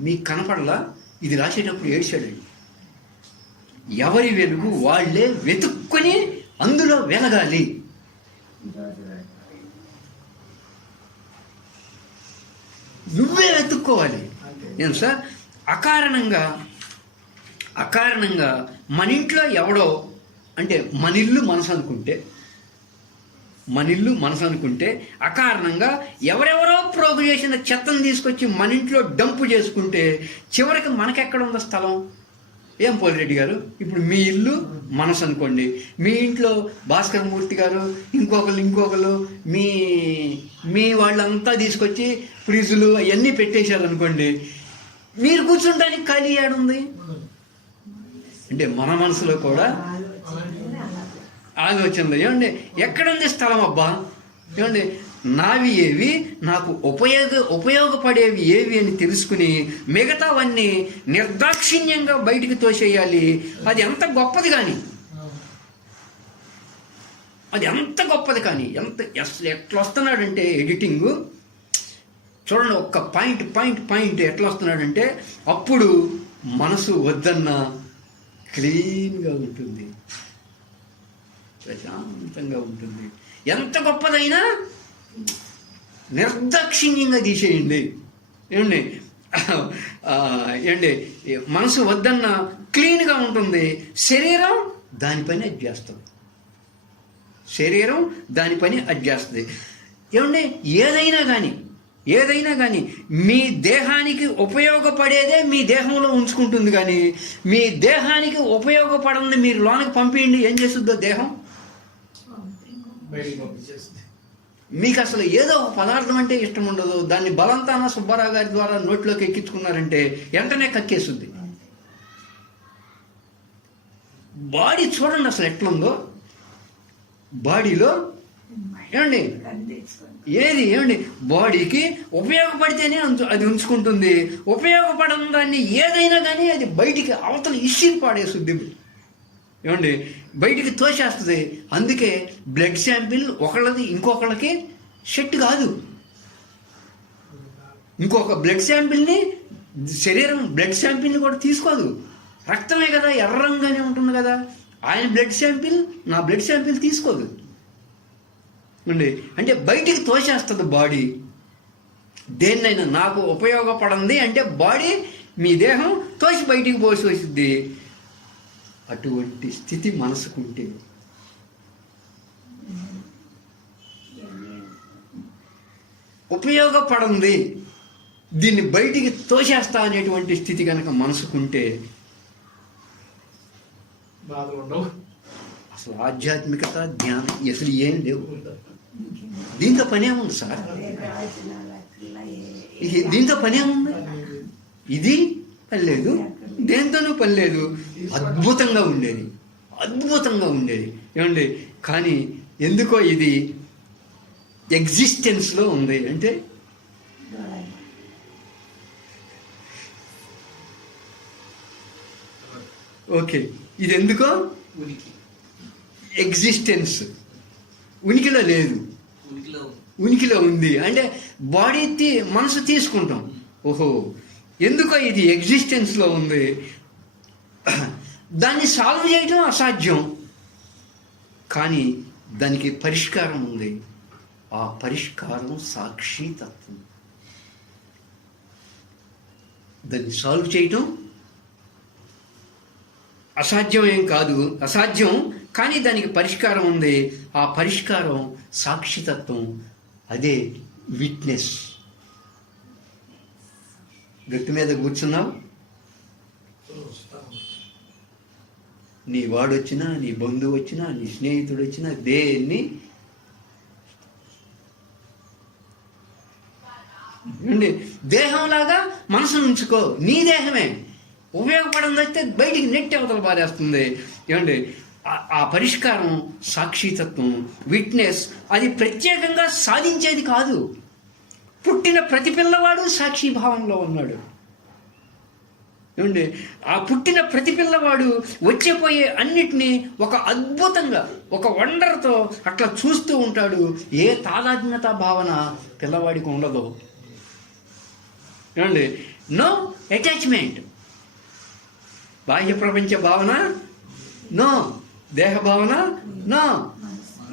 మీకు కనపడలా, ఇది రాసేటప్పుడు ఏడ్చాడండి. ఎవరి వెలుగు వాళ్ళే వెతుక్కొని అందులో వెలగాలి. నువ్వే వెతుక్కోవాలి. ఏం సార్? అకారణంగా మన ఇంట్లో ఎవడో, అంటే మన ఇల్లు మనసు అనుకుంటే అకారణంగా ఎవరెవరో ప్రోగు చేసిన చెత్తను తీసుకొచ్చి మన ఇంట్లో డంపు చేసుకుంటే చివరికి మనకెక్కడ ఉందో స్థలం? ఏం పోలిరెడ్డి గారు, ఇప్పుడు మీ ఇల్లు మనసు అనుకోండి, మీ ఇంట్లో భాస్కర్ మూర్తి గారు ఇంకొకరు మీ వాళ్ళంతా తీసుకొచ్చి ఫ్రిడ్జ్లు అవన్నీ పెట్టేశారు అనుకోండి, మీరు కూర్చుంటానికి ఖాళీ ఏడుంది? అంటే మన మనసులో కూడా ఆలోచనలు. ఏమండి, ఎక్కడుంది స్థలం? అబ్బా, ఏమండి, నావి ఏవి, నాకు ఉపయోగపడేవి ఏవి అని తెలుసుకుని మిగతావన్నీ నిర్దాక్షిణ్యంగా బయటికి తోసేయాలి. అది ఎంత గొప్పది కానీ, ఎట్లా వస్తున్నాడంటే ఎడిటింగ్ చూడండి, ఒక్క పాయింట్ ఎట్లా వస్తున్నాడంటే అప్పుడు మనసు వద్దన్నా క్లీన్గా ఉంటుంది, ప్రశాంతంగా ఉంటుంది. ఎంత గొప్పదైనా నిర్దాక్షిణ్యంగా తీసేయండి. ఏమండి, మనసు వద్దన్న క్లీన్గా ఉంటుంది. శరీరం దాని పని అది చేస్తుంది. ఏమండి, ఏదైనా కానీ మీ దేహానికి ఉపయోగపడేదే మీ దేహంలో ఉంచుకుంటుంది. కానీ మీ దేహానికి ఉపయోగపడంది మీరు లోనికి పంపించండి, ఏం చేస్తుందో దేహం? మీకు అసలు ఏదో ఒక పదార్థం అంటే ఇష్టం ఉండదు, దాన్ని బలంతాన సుబ్బారావు గారి ద్వారా నోట్లోకి ఎక్కించుకున్నారంటే వెంటనే కక్కేస్తుంది. బాడీ చూడండి అసలు ఎట్లుందో. బాడీలో ఏమండి బాడీకి ఉపయోగపడితేనే అది ఉంచుకుంటుంది. ఉపయోగపడని దాన్ని ఏదైనా కానీ అది బయటికి అవతల ఇసిరి పాడేస్తుంది. ఏమండి, బయటికి తోసేస్తుంది. అందుకే బ్లడ్ శాంపిల్ ఒకళ్ళది ఇంకొకళ్ళకి సెట్ కాదు. ఇంకొక బ్లడ్ శాంపిల్ని, శరీరం బ్లడ్ శాంపిల్ని కూడా తీసుకోదు. రక్తమే కదా, ఎర్రంగానే ఉంటుంది కదా. ఆయన బ్లడ్ శాంపిల్, నా బ్లడ్ శాంపిల్ తీసుకోదు అండి. అంటే బయటికి తోసేస్తుంది బాడీ. దేన్నైనా నాకు ఉపయోగపడింది అంటే బాడీ, మీ దేహం తోసి బయటికి పోసి వచ్చింది. అటువంటి స్థితి మనసుకుంటే ఉపయోగపడింది, దీన్ని బయటికి తోసేస్తా అనేటువంటి స్థితి కనుక మనసుకుంటే బాధలు ఉండవు. అసలు ఆధ్యాత్మికత, ధ్యానం అసలు ఏం లేవు. దీంతో పనేముంది సార్? దీంతో పనేముంది? ఇది పని లేదు, దేంతోనూ పని లేదు. అద్భుతంగా ఉండేది, అద్భుతంగా ఉండేది ఏమండి. కానీ ఎందుకో ఇది ఎగ్జిస్టెన్స్లో ఉంది. అంటే ఓకే, ఇది ఎందుకో ఎగ్జిస్టెన్స్, ఉనికిలో లేదు, ఉనికిలో ఉంది. అంటే బాడీ మనసు తీసుకుంటాం. ఓహో, ఎందుకో ఇది ఎగ్జిస్టెన్స్లో ఉంది. దాన్ని సాల్వ్ చేయడం అసాధ్యం, కానీ దానికి పరిష్కారం ఉంది. ఆ పరిష్కారం సాక్షితత్వం. దాన్ని సాల్వ్ చేయటం అసాధ్యం ఏం కాదు, అసాధ్యం, కానీ దానికి పరిష్కారం ఉంది. ఆ పరిష్కారం సాక్షితత్వం, అదే విట్నెస్. గట్టు మీద కూర్చున్నావు, నీ వాడు వచ్చినా, నీ బంధువు వచ్చినా, నీ స్నేహితుడు వచ్చినా, దేన్ని దేహంలాగా మనసు ఉంచుకో. నీ దేహమే ఉపయోగపడింది వస్తే బయటికి నెట్టి అవతల పారేస్తుంది ఏమండి. ఆ పరిష్కారం సాక్షితత్వం, విట్నెస్. అది ప్రత్యేకంగా సాధించేది కాదు. పుట్టిన ప్రతి పిల్లవాడు సాక్షిభావంలో ఉన్నాడు ఏమండి. ఆ పుట్టిన ప్రతి పిల్లవాడు వచ్చేపోయే అన్నిటినీ ఒక అద్భుతంగా, ఒక వండర్తో అట్లా చూస్తూ ఉంటాడు. ఏ తాదాత్మ్యత భావన పిల్లవాడికి ఉండదు ఏమండి. నో అటాచ్మెంట్, బాహ్య ప్రపంచ భావన నో, దేహ భావన నో,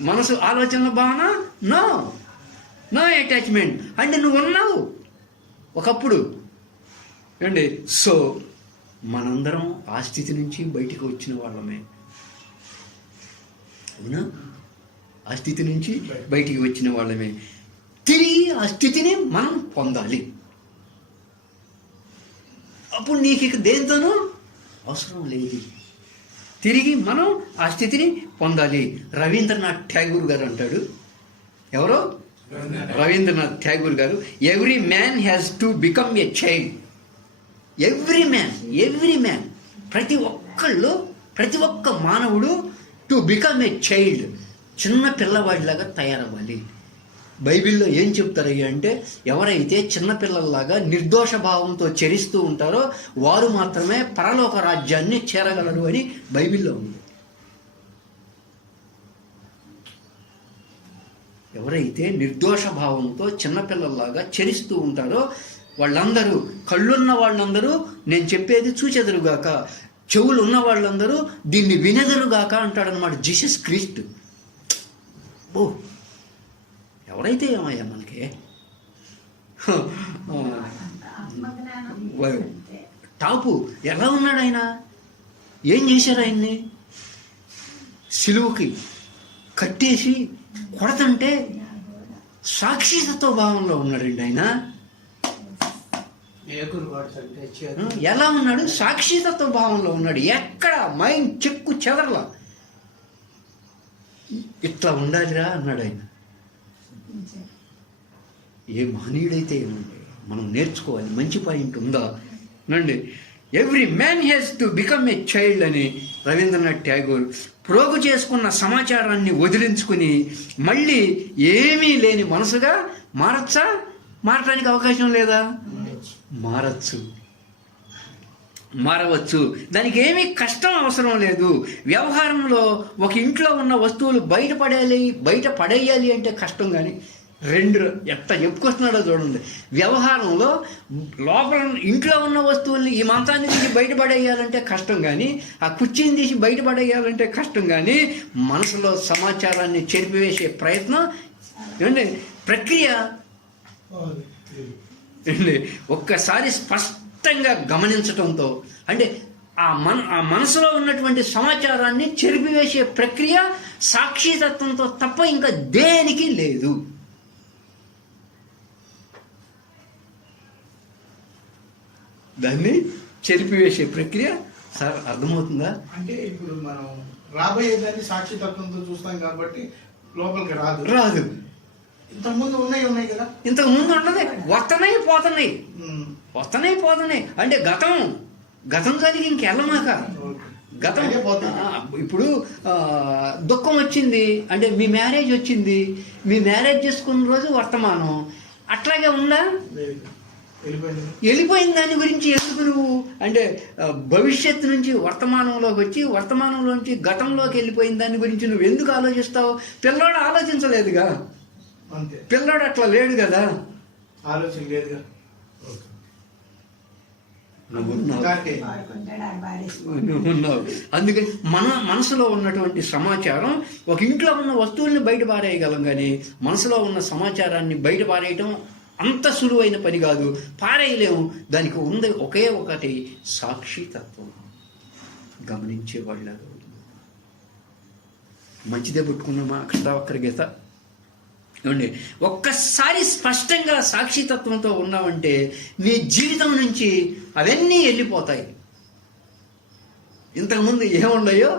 మనసు ఆలోచనల భావన నో, నో అటాచ్మెంట్. అంటే నువ్వు ఉన్నావు ఒకప్పుడు ఏమండి. సో మనందరం ఆ స్థితి నుంచి బయటికి వచ్చిన వాళ్ళమే, అవునా? ఆ స్థితి నుంచి బయటికి వచ్చిన వాళ్ళమే. తిరిగి ఆ స్థితిని మనం పొందాలి. అప్పుడు నీకు ఇక దేంతోనూ అవసరం లేదు. తిరిగి మనం ఆ స్థితిని పొందాలి. రవీంద్రనాథ్ ఠాగూర్ గారు అంటాడు, ఎవరో రవీంద్రనాథ్ ఠాగూర్ గారు, every man has to become a child. Every man, ప్రతి ఒక్కళ్ళు, ప్రతి ఒక్క మానవుడు టు బికమ్ ఎ చైల్డ్, చిన్న పిల్లవాడిలాగా తయారవ్వాలి. బైబిల్లో ఏం చెప్తారయ్యా అంటే, ఎవరైతే చిన్నపిల్లల్లాగా నిర్దోష భావంతో చరిస్తూ ఉంటారో వారు మాత్రమే పరలోక రాజ్యాన్ని చేరగలరు అని బైబిల్లో ఉంది. ఎవరైతే నిర్దోష భావంతో చిన్నపిల్లల్లాగా చరిస్తూ ఉంటారో వాళ్ళందరూ, కళ్ళున్న వాళ్ళందరూ నేను చెప్పేది చూచెదరుగాక, చెవులు ఉన్న వాళ్ళందరూ దీన్ని వినెదరుగాక అంటాడనమాట జీసస్ క్రీస్తు. ఓ, ఎవరైతే ఏమయ్యా మనకి టాపు ఎలా ఉన్నాడు ఆయన? ఏం చేశారు ఆయన్ని? సిలువకి కట్టేసి కొడతంటే సాక్షితత్వ భావంలో ఉన్నాడండి ఆయన. ఎలా ఉన్నాడు? సాక్షితత్వ భావంలో ఉన్నాడు. ఎక్కడ మైండ్ చెక్కు చెదరలా. ఇట్లా ఉండాలిరా అన్నాడు ఆయన. ఏ మహనీయుడైతే ఏమండి, మనం నేర్చుకోవాలి. మంచి పాయింట్ ఉందా నండి. Every man has to become a child అని రవీంద్రనాథ్ ఠాగూర్ ప్రోగు చేసుకున్న సమాచారాన్ని వదిలించుకుని మళ్ళీ ఏమీ లేని మనసుగా మారచ్చా? మారటానికి అవకాశం లేదా? మారవచ్చు. దానికి ఏమీ కష్టం అవసరం లేదు. వ్యవహారంలో ఒక ఇంట్లో ఉన్న వస్తువులు బయట పడేయాలి అంటే కష్టం, కానీ రెండు ఎంత చెప్పుకొస్తున్నాడో చూడండి. వ్యవహారంలో లోపల ఇంట్లో ఉన్న వస్తువుల్ని ఈ మంచాన్ని తీసి బయటపడేయాలంటే కష్టం, కానీ ఆ కుర్చీని తీసి బయటపడేయాలంటే కష్టం, కానీ మనసులో సమాచారాన్ని చెరిపివేసే ప్రయత్నం ఏమండి ప్రక్రియ ఏంటి ఒక్కసారి స్పష్టంగా గమనించటంతో అంటే ఆ మనసులో ఉన్నటువంటి సమాచారాన్ని చెరిపివేసే ప్రక్రియ సాక్షితత్వంతో తప్ప ఇంకా దేనికి లేదు. దాన్ని చెరిపివేసే ప్రక్రియ. సార్ అర్థమవుతుందా? అంటే ఇప్పుడు మనం రాబోయేదాన్ని సాక్షితత్వంతో చూస్తాం కాబట్టి లోపలికి రాదు. ఇంతకుముందు ఉన్నాయి కదా, ఇంతకు ముందు ఉండదు, వస్తున్నాయి పోతున్నాయి. అంటే గతం జరిగి ఇంకెళ్ళమాక గతం. ఇప్పుడు దుఃఖం వచ్చింది అంటే మీ మ్యారేజ్ వచ్చింది, మీ మ్యారేజ్ చేసుకున్న రోజు వర్తమానం అట్లాగే ఉందా? వెళ్ళిపోయిన దాని గురించి ఎందుకు నువ్వు అంటే భవిష్యత్తు నుంచి వర్తమానంలోకి వచ్చి వర్తమానంలోంచి గతంలోకి వెళ్ళిపోయిన దాని గురించి నువ్వు ఎందుకు ఆలోచిస్తావు? పిల్లోడు ఆలోచించలేదుగా, పిల్లోడు అట్లా లేడు కదా, ఆలోచన లేదుగా. నువ్వున్నావు. అందుకని మన మనసులో ఉన్నటువంటి సమాచారం ఒక ఇంట్లో ఉన్న వస్తువుల్ని బయట పారేయగలం, కానీ మనసులో ఉన్న సమాచారాన్ని బయట పారేయటం అంత సులువైన పని కాదు, పారేయలేము. దానికి ఉంది ఒకే ఒకటి సాక్షితత్వం. గమనించేవాళ్ళ మంచిదే పుట్టుకున్నామా అక్షరావక్కర గీత ఏమండి? ఒక్కసారి స్పష్టంగా సాక్షితత్వంతో ఉన్నామంటే నీ జీవితం నుంచి అవన్నీ వెళ్ళిపోతాయి. ఇంతకుముందు ఏమున్నాయో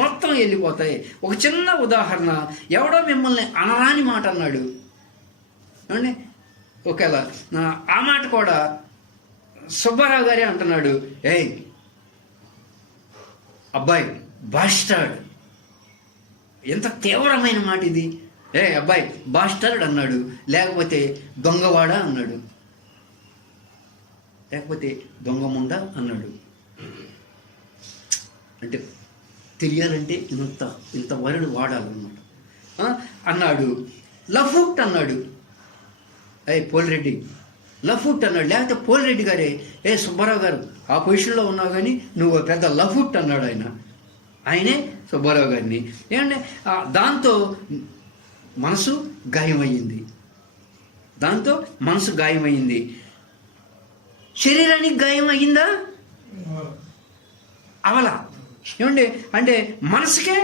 మొత్తం వెళ్ళిపోతాయి. ఒక చిన్న ఉదాహరణ, ఎవడో మిమ్మల్ని అనరాని మాట అన్నాడు ఏమండి, ఒకవేళ ఆ మాట కూడా సుబ్బారావు గారే అంటున్నాడు, ఏయ్ అబ్బాయి బాస్టర్డ్. ఎంత తీవ్రమైన మాట ఇది. ఏ అబ్బాయి బాస్టర్డ్ అన్నాడు, లేకపోతే దొంగవాడ అన్నాడు, లేకపోతే దొంగముండ అన్నాడు. అంటే తెలియాలంటే ఇంత వరుడు వాడాలన్నమాట. అన్నాడు లఫుట్ అన్నాడు, పోలిరెడ్డి లఫుట్ అన్నాడు, లేకపోతే పోలిరెడ్డి గారే ఏ సుబ్బారావు గారు ఆ పొజిషన్లో ఉన్నావు కానీ నువ్వు పెద్ద లఫుట్ అన్నాడు. ఆయనే సుబ్బారావు గారిని. ఏమంటే దాంతో మనసు గాయమయ్యింది. శరీరానికి గాయం అయ్యిందా? అవలా. ఏమండి అంటే మనసుకే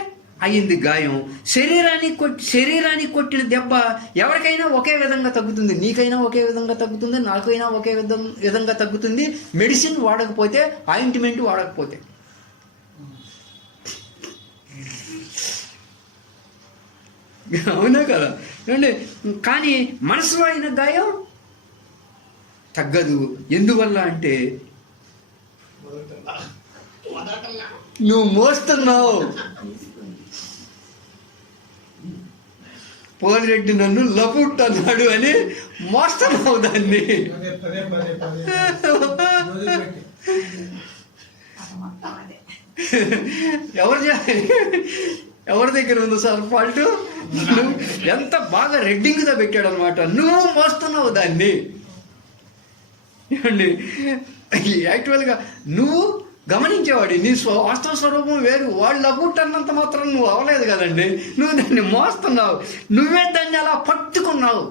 అయ్యింది గాయం. శరీరానికి కొట్టిన దెబ్బ ఎవరికైనా ఒకే విధంగా తగ్గుతుంది. నీకైనా ఒకే విధంగా తగ్గుతుంది, నాకైనా ఒకే విధంగా తగ్గుతుంది. మెడిసిన్ వాడకపోతే, ఆయింట్మెంట్ వాడకపోతే. అవునా కదా? ఏమండి కానీ మనసులో అయిన గాయం తగ్గదు. ఎందువల్ల అంటే నువ్వు మోస్తున్నావు. పోలిరెడ్డి నన్ను లపుట్ అన్నాడు అని మోస్తున్నావు దాన్ని. ఎవరి దగ్గర ఉందో సార్ ఫాల్ట్? ఎంత బాగా రెడ్డింగ్గా పెట్టాడు అనమాట. నువ్వు మోస్తున్నావు దాన్ని. ఏమండి యాక్చువల్గా నువ్వు గమనించేవాడి, నీ వాస్తవ స్వరూపం వేరు. వాళ్ళు అబుట్ అన్నంత మాత్రం నువ్వు అవ్వలేదు కదండి. నువ్వు దాన్ని మోస్తున్నావు, నువ్వే దాన్ని అలా పట్టుకున్నావు.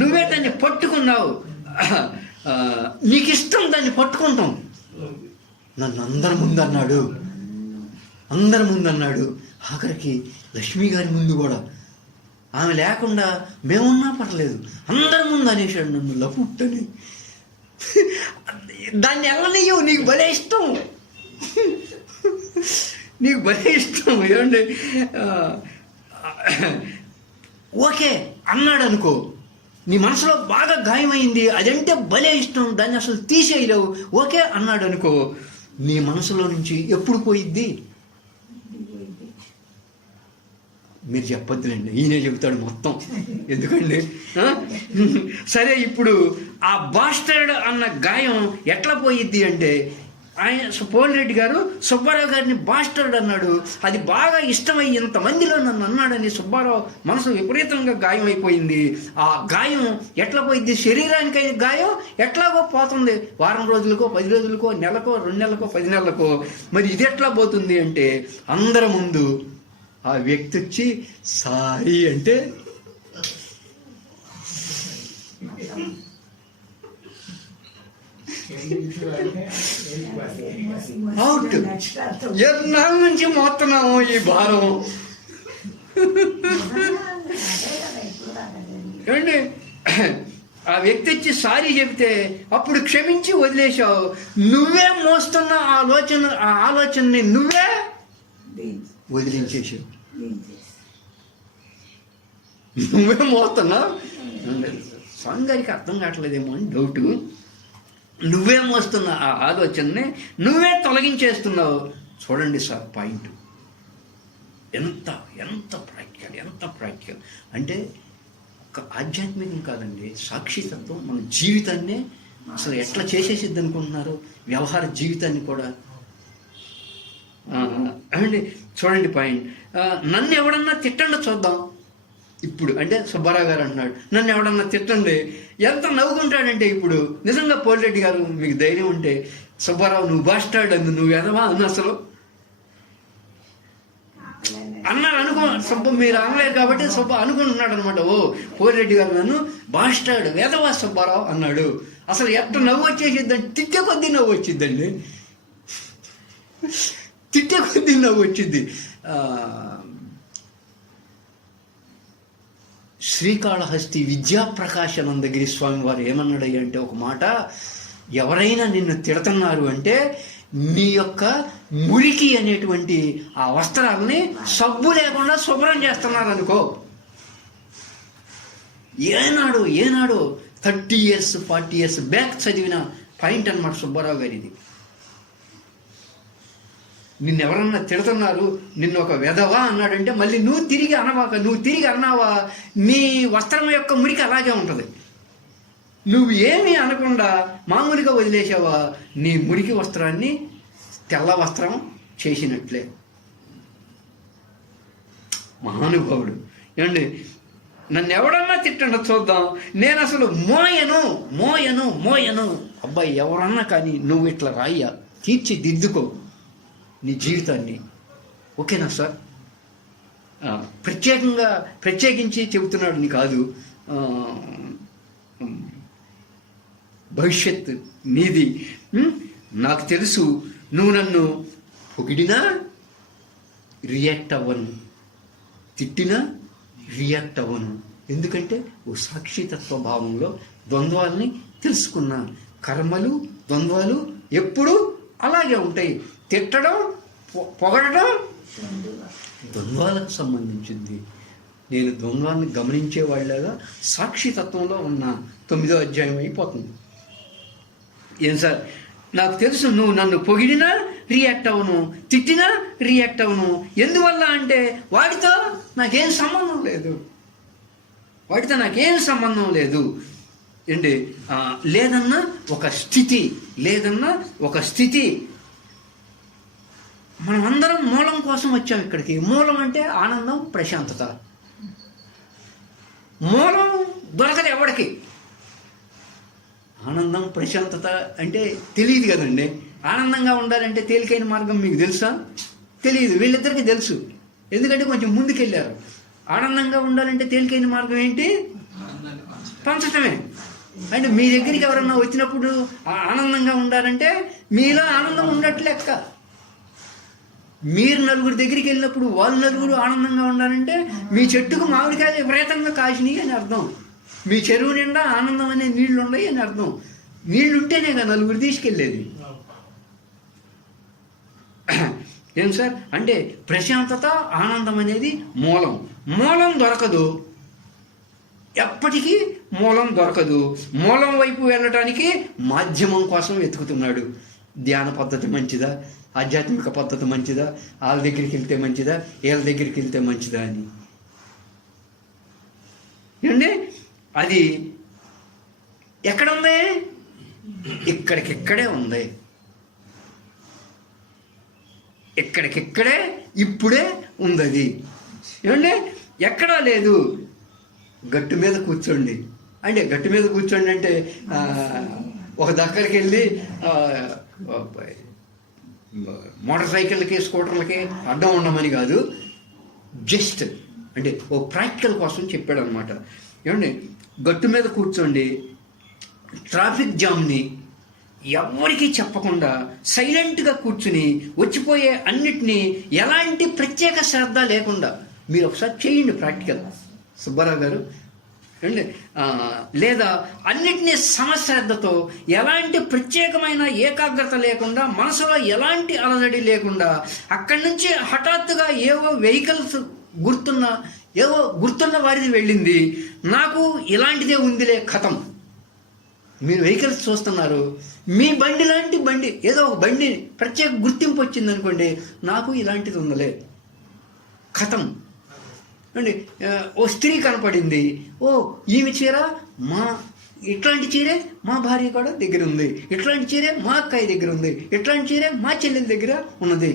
నువ్వే దాన్ని పట్టుకున్నావు. నీకు ఇష్టం దాన్ని పట్టుకుంటాం. నన్ను అందరి ముందు అన్నాడు. ఆఖరికి లక్ష్మి గారి ముందు కూడా. ఆమె లేకుండా మేమున్నా పర్లేదు, అందరి ముందు అనేసాడు నన్ను లపుట్టని. దాన్ని వెళ్ళనియ్యవు, నీకు భలే ఇష్టం. ఏమండి ఓకే అన్నాడు అనుకో, నీ మనసులో బాగా గాయమైంది, అదంటే భలే ఇష్టం, దాన్ని అసలు తీసేయలేవు. ఓకే అన్నాడు అనుకో, నీ మనసులో నుంచి ఎప్పుడు పోయిద్ది? మీరు చెప్పొద్దులేండి, ఈయనే చెబుతాడు మొత్తం. ఎందుకండి సరే, ఇప్పుడు ఆ బాస్టర్డ్ అన్న గాయం ఎట్లా పోయిద్ది అంటే ఆయన పోలిరెడ్డి గారు సుబ్బారావు గారిని బాస్టర్డ్ అన్నాడు. అది బాగా ఇష్టమై ఇంతమందిలో నన్ను అన్నాడని సుబ్బారావు మనసు విపరీతంగా గాయం అయిపోయింది. ఆ గాయం ఎట్లా పోయింది? శరీరానికి అయిన గాయం ఎట్లాగో పోతుంది, వారం రోజులకో 10 రోజులకో నెలకో 2 నెలలకో 10 నెలలకో. మరి ఇది ఎట్లా పోతుంది అంటే అందరి ముందు ఆ వ్యక్తి వచ్చి సారీ అంటే అవుట్. ఎన్నాళ్ళ నుంచి మోస్తున్నాము ఈ భారం. ఏమండి, ఆ వ్యక్తి వచ్చి సారీ చెప్తే అప్పుడు క్షమించి వదిలేశావు. నువ్వే మోస్తున్న ఆ ఆలోచనని నువ్వే వదిలించేసావు. నువ్వే మోస్తున్నావు. స్వామి గారికి అర్థం కావట్లేదేమో అని డౌటు. నువ్వే మోస్తున్న ఆ ఆలోచనని నువ్వే తొలగించేస్తున్నావు. చూడండి సార్ పాయింట్ ఎంత ఎంత ప్రాక్టికల్ అంటే ఒక ఆధ్యాత్మికం కాదండి, సాక్షితత్వం మన జీవితాన్నే అసలు ఎట్లా చేసేసిద్ది అనుకుంటున్నారు, వ్యవహార జీవితాన్ని కూడా. అండి చూడండి పాయింట్. నన్ను ఎవడన్నా తిట్టండి చూద్దాం. ఇప్పుడు అంటే సుబ్బారావు గారు అంటున్నాడు, నన్ను ఎవడన్నా తిట్టండి. ఎంత నవ్వుకుంటాడంటే ఇప్పుడు నిజంగా పోలిరెడ్డి గారు మీకు ధైర్యం ఉంటే, సుబ్బారావు నువ్వు బాస్టార్డ్ అందు, నువ్వు ఎదవా అన్న అసలు అన్నారు అనుకో. మీరు అనలేదు కాబట్టి అనుకుంటున్నాడు అనమాట. ఓ పోలిరెడ్డి గారు నన్ను బాస్టార్డ్ ఎదవా సుబ్బారావు అన్నాడు. అసలు ఎట్ట నవ్వు వచ్చేసిద్దండి, తిట్టే కొద్దీ నవ్వు వచ్చిద్దండి, తిట్టే కొద్దీ నవ్వు వచ్చింది. శ్రీకాళహస్తి విద్యాప్రకాశానందగిరి స్వామి వారు ఏమన్నాడయ్య అంటే ఒక మాట, ఎవరైనా నిన్ను తిడుతున్నారు అంటే నీ యొక్క మురికి అనేటువంటి ఆ వస్త్రాలని సబ్బు లేకుండా శుభ్రం చేస్తున్నారు అనుకో. ఏనాడు 30 years 40 years బ్యాక్ చదివిన పాయింట్ అన్నమాట సుబ్బారావు గారిది. నిన్ను ఎవరన్నా తిడుతున్నారు, నిన్ను ఒక వెధవా అన్నాడంటే మళ్ళీ నువ్వు తిరిగి అనవాక. నువ్వు తిరిగి అన్నావా నీ వస్త్రం యొక్క మురికి అలాగే ఉంటుంది. నువ్వు ఏమీ అనకుండా మామూలుగా వదిలేసావా నీ మురికి వస్త్రాన్ని తెల్ల వస్త్రం చేసినట్లే. మహానుభావుడు. ఏమండి, నన్ను ఎవడన్నా తిట్టండి చూద్దాం, నేను అసలు మోయను. అబ్బాయి ఎవరన్నా కానీ నువ్వు ఇట్లా రాయ్యా, తీర్చిదిద్దుకో నీ జీవితాన్ని. ఓకేనా సార్? ప్రత్యేకించి చెబుతున్నాడు నీ కాదు, భవిష్యత్ నీది. నాకు తెలుసు నువ్వు నన్ను పొగిడినా రియాక్ట్ అవ్వను, తిట్టినా రియాక్ట్ అవ్వను. ఎందుకంటే ఓ సాక్షితత్వ భావంలో ద్వంద్వాలని తెలుసుకున్నా. కర్మలు ద్వంద్వాలు ఎప్పుడూ అలాగే ఉంటాయి. తిట్టడం పొగడడం ద్వంద్వాలకు సంబంధించింది. నేను ద్వంద్వాన్ని గమనించేవాళ్ళగా సాక్షితత్వంలో ఉన్న 9వ అధ్యాయం అయిపోతుంది. ఏం సార్, నాకు తెలుసు నువ్వు నన్ను పొగిడినా రియాక్ట్ అవ్వను, తిట్టినా రియాక్ట్ అవ్వను. ఎందువల్ల అంటే వాడితో నాకేం సంబంధం లేదు. ఏంటి లేదన్నా ఒక స్థితి మనం అందరం మూలం కోసం వచ్చాం ఇక్కడికి. మూలం అంటే ఆనందం, ప్రశాంతత. మూలం దొరకదు ఎవడికి. ఆనందం ప్రశాంతత అంటే తెలియదు కదండి. ఆనందంగా ఉండాలంటే తేలికైన మార్గం మీకు తెలుసా? తెలియదు. వీళ్ళిద్దరికీ తెలుసు, ఎందుకంటే కొంచెం ముందుకెళ్ళారు. ఆనందంగా ఉండాలంటే తేలికైన మార్గం ఏంటి? పంచటమే. అంటే మీ దగ్గరికి ఎవరన్నా వచ్చినప్పుడు ఆనందంగా ఉండాలంటే మీలో ఆనందం ఉండట్టు లెక్క. మీరు నలుగురు దగ్గరికి వెళ్ళినప్పుడు వాళ్ళు నలుగురు ఆనందంగా ఉండాలంటే మీ చెట్టుకు మామిడికాయలు విపరీతంగా కాసినాయి అని అర్థం. మీ చెరువు నిండా ఆనందం అనే నీళ్లు ఉన్నాయి అని అర్థం. నీళ్లు ఉంటేనే కదా నలుగురు తీసుకెళ్ళేది. ఏం సార్ అంటే ప్రశాంతత, ఆనందం అనేది మూలం దొరకదు. ఎప్పటికీ మూలం దొరకదు. మూలం వైపు వెళ్ళటానికి మాధ్యమం కోసం వెతుకుతున్నాడు. ధ్యాన పద్ధతి మంచిదా, ఆధ్యాత్మిక పద్ధతి మంచిదా, వాళ్ళ దగ్గరికి వెళ్తే మంచిదా, వీళ్ళ దగ్గరికి వెళ్తే మంచిదా అని. ఏమండి, అది ఎక్కడ ఉంది? ఇక్కడికిక్కడే ఉంది. ఎక్కడికెక్కడే ఇప్పుడే ఉంది అది. ఏమండి, ఎక్కడా లేదు. గట్టు మీద కూర్చోండి అంటే గట్టు మీద కూర్చోండి అంటే ఒక దగ్గరికి వెళ్ళి మోటార్ సైకిళ్ళకి స్కూటర్లకి అడ్డం ఉండమని కాదు, జస్ట్ అంటే ఓ ప్రాక్టికల్ కోసం చెప్పాడు అనమాట. ఏమండి, గట్టు మీద కూర్చోండి, ట్రాఫిక్ జామ్ని ఎవరికి చెప్పకుండా సైలెంట్గా కూర్చుని వచ్చిపోయే అన్నిటినీ ఎలాంటి ప్రత్యేక శ్రద్ధ లేకుండా మీరు ఒకసారి చేయండి ప్రాక్టికల్ సుబ్బారావు గారు. అండి, లేదా అన్నిటినీ సమశ్రద్ధతో ఎలాంటి ప్రత్యేకమైన ఏకాగ్రత లేకుండా మనసులో ఎలాంటి అలజడి లేకుండా అక్కడి నుంచి హఠాత్తుగా ఏవో వెహికల్స్ గుర్తున్న వారిది వెళ్ళింది, నాకు ఇలాంటిదే ఉందిలే కథం. మీరు వెహికల్స్ చూస్తున్నారు, మీ బండి లాంటి బండి ఏదో ఒక బండి ప్రత్యేక గుర్తింపు వచ్చింది అనుకోండి, నాకు ఇలాంటిది ఉందలే కథం అండి. ఓ స్త్రీ కనపడింది, ఓ ఈమె చీర ఇట్లాంటి చీరే మా భార్య కూడా దగ్గర ఉంది, ఇట్లాంటి చీరే మా అక్కయ్య దగ్గర ఉంది, ఇట్లాంటి చీరే మా చెల్లెల దగ్గర ఉన్నది,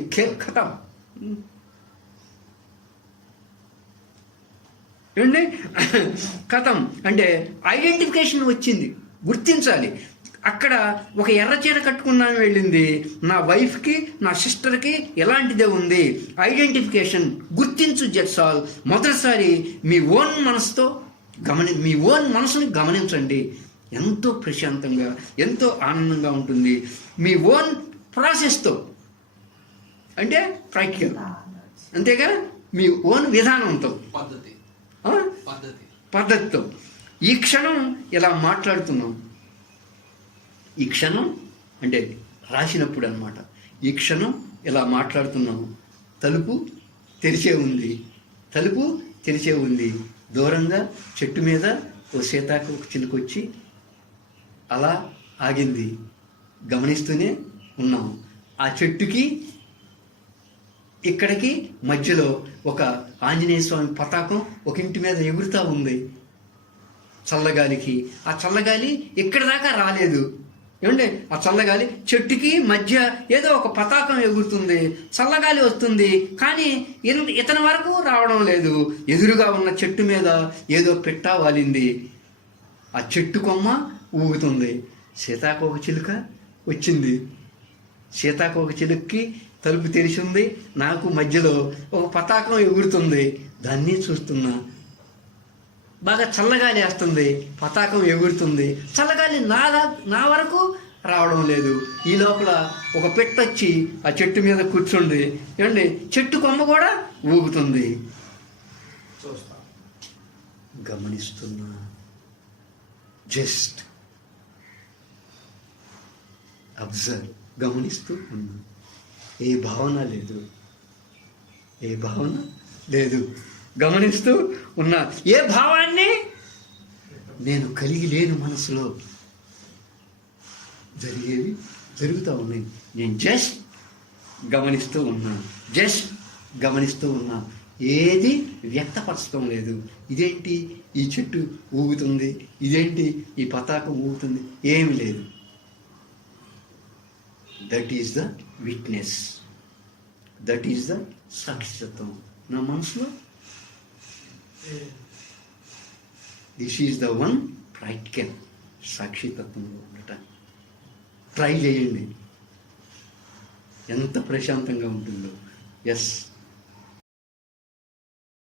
కథం. ఏమండి, కథం అంటే ఐడెంటిఫికేషన్ వచ్చింది, గుర్తించాలి. అక్కడ ఒక ఎర్ర చీర కట్టుకున్నాను వెళ్ళింది, నా వైఫ్కి నా సిస్టర్కి ఎలాంటిదే ఉంది, ఐడెంటిఫికేషన్, గుర్తించు, జట్స్ ఆల్. మొదటిసారి మీ ఓన్ మనసుని గమనించండి. ఎంతో ప్రశాంతంగా ఎంతో ఆనందంగా ఉంటుంది మీ ఓన్ ప్రాసెస్తో, అంటే ప్రాక్టికల్, అంతేగా మీ ఓన్ విధానంతో, పద్ధతితో. ఈ క్షణం ఇలా మాట్లాడుతున్నాం, ఈ క్షణం అంటే రాసినప్పుడు అన్నమాట, ఈ క్షణం ఇలా మాట్లాడుతున్నాము, తలుపు తెరిచే ఉంది. దూరంగా చెట్టు మీద ఓ సీతాకోక చిలుక వచ్చి అలా ఆగింది, గమనిస్తూనే ఉన్నాం. ఆ చెట్టుకి ఇక్కడికి మధ్యలో ఒక ఆంజనేయ స్వామి పతాకం ఒక ఇంటి మీద ఎగురుతూ ఉంది చల్లగాలికి. ఆ చల్లగాలి ఇక్కడి దాకా రాలేదు. ఏమంటే ఆ చల్లగాలి చెట్టుకి మధ్య ఏదో ఒక పతాకం ఎగురుతుంది, చల్లగాలి వస్తుంది, కానీ ఇతని వరకు రావడం లేదు. ఎదురుగా ఉన్న చెట్టు మీద ఏదో పెట్ట వాలింది, ఆ చెట్టు కొమ్మ ఊగుతుంది. సీతాకోక చిలుక వచ్చింది, సీతాకోక చిలుక్కి తలుపు తెరిచి ఉంది, నాకు మధ్యలో ఒక పతాకం ఎగురుతుంది, దాన్ని చూస్తున్నా. బాగా చల్లగాలి వేస్తుంది, పతాకం ఎగురుతుంది, చల్లగాలి నా వరకు రావడం లేదు. ఈ లోపల ఒక పెట్టొచ్చి ఆ చెట్టు మీద కూర్చుంది. ఏమండి, చెట్టు కొమ్మ కూడా ఊగుతుంది. గమనిస్తున్నా, జస్ట్ అబ్జర్వ్, గమనిస్తూ ఉన్నా. ఏ భావన లేదు, గమనిస్తూ ఉన్నా. ఏ భావాన్ని నేను కలిగి లేను, మనసులో జరుగుతూ ఉన్నాయి. నేను జస్ట్ గమనిస్తూ ఉన్నా, ఏది వ్యక్తపరచడం లేదు. ఇదేంటి ఈ చెట్టు ఊగుతుంది, ఇదేంటి ఈ పతాకం ఊగుతుంది, ఏమి లేదు. That is the witness, that is the సాక్షిత్వం నా మనసులో. This is the one practical సాక్షితత్వంలో ఉండటానికి ట్రై చేయండి, ఎంత ప్రశాంతంగా ఉంటుందో. ఎస్.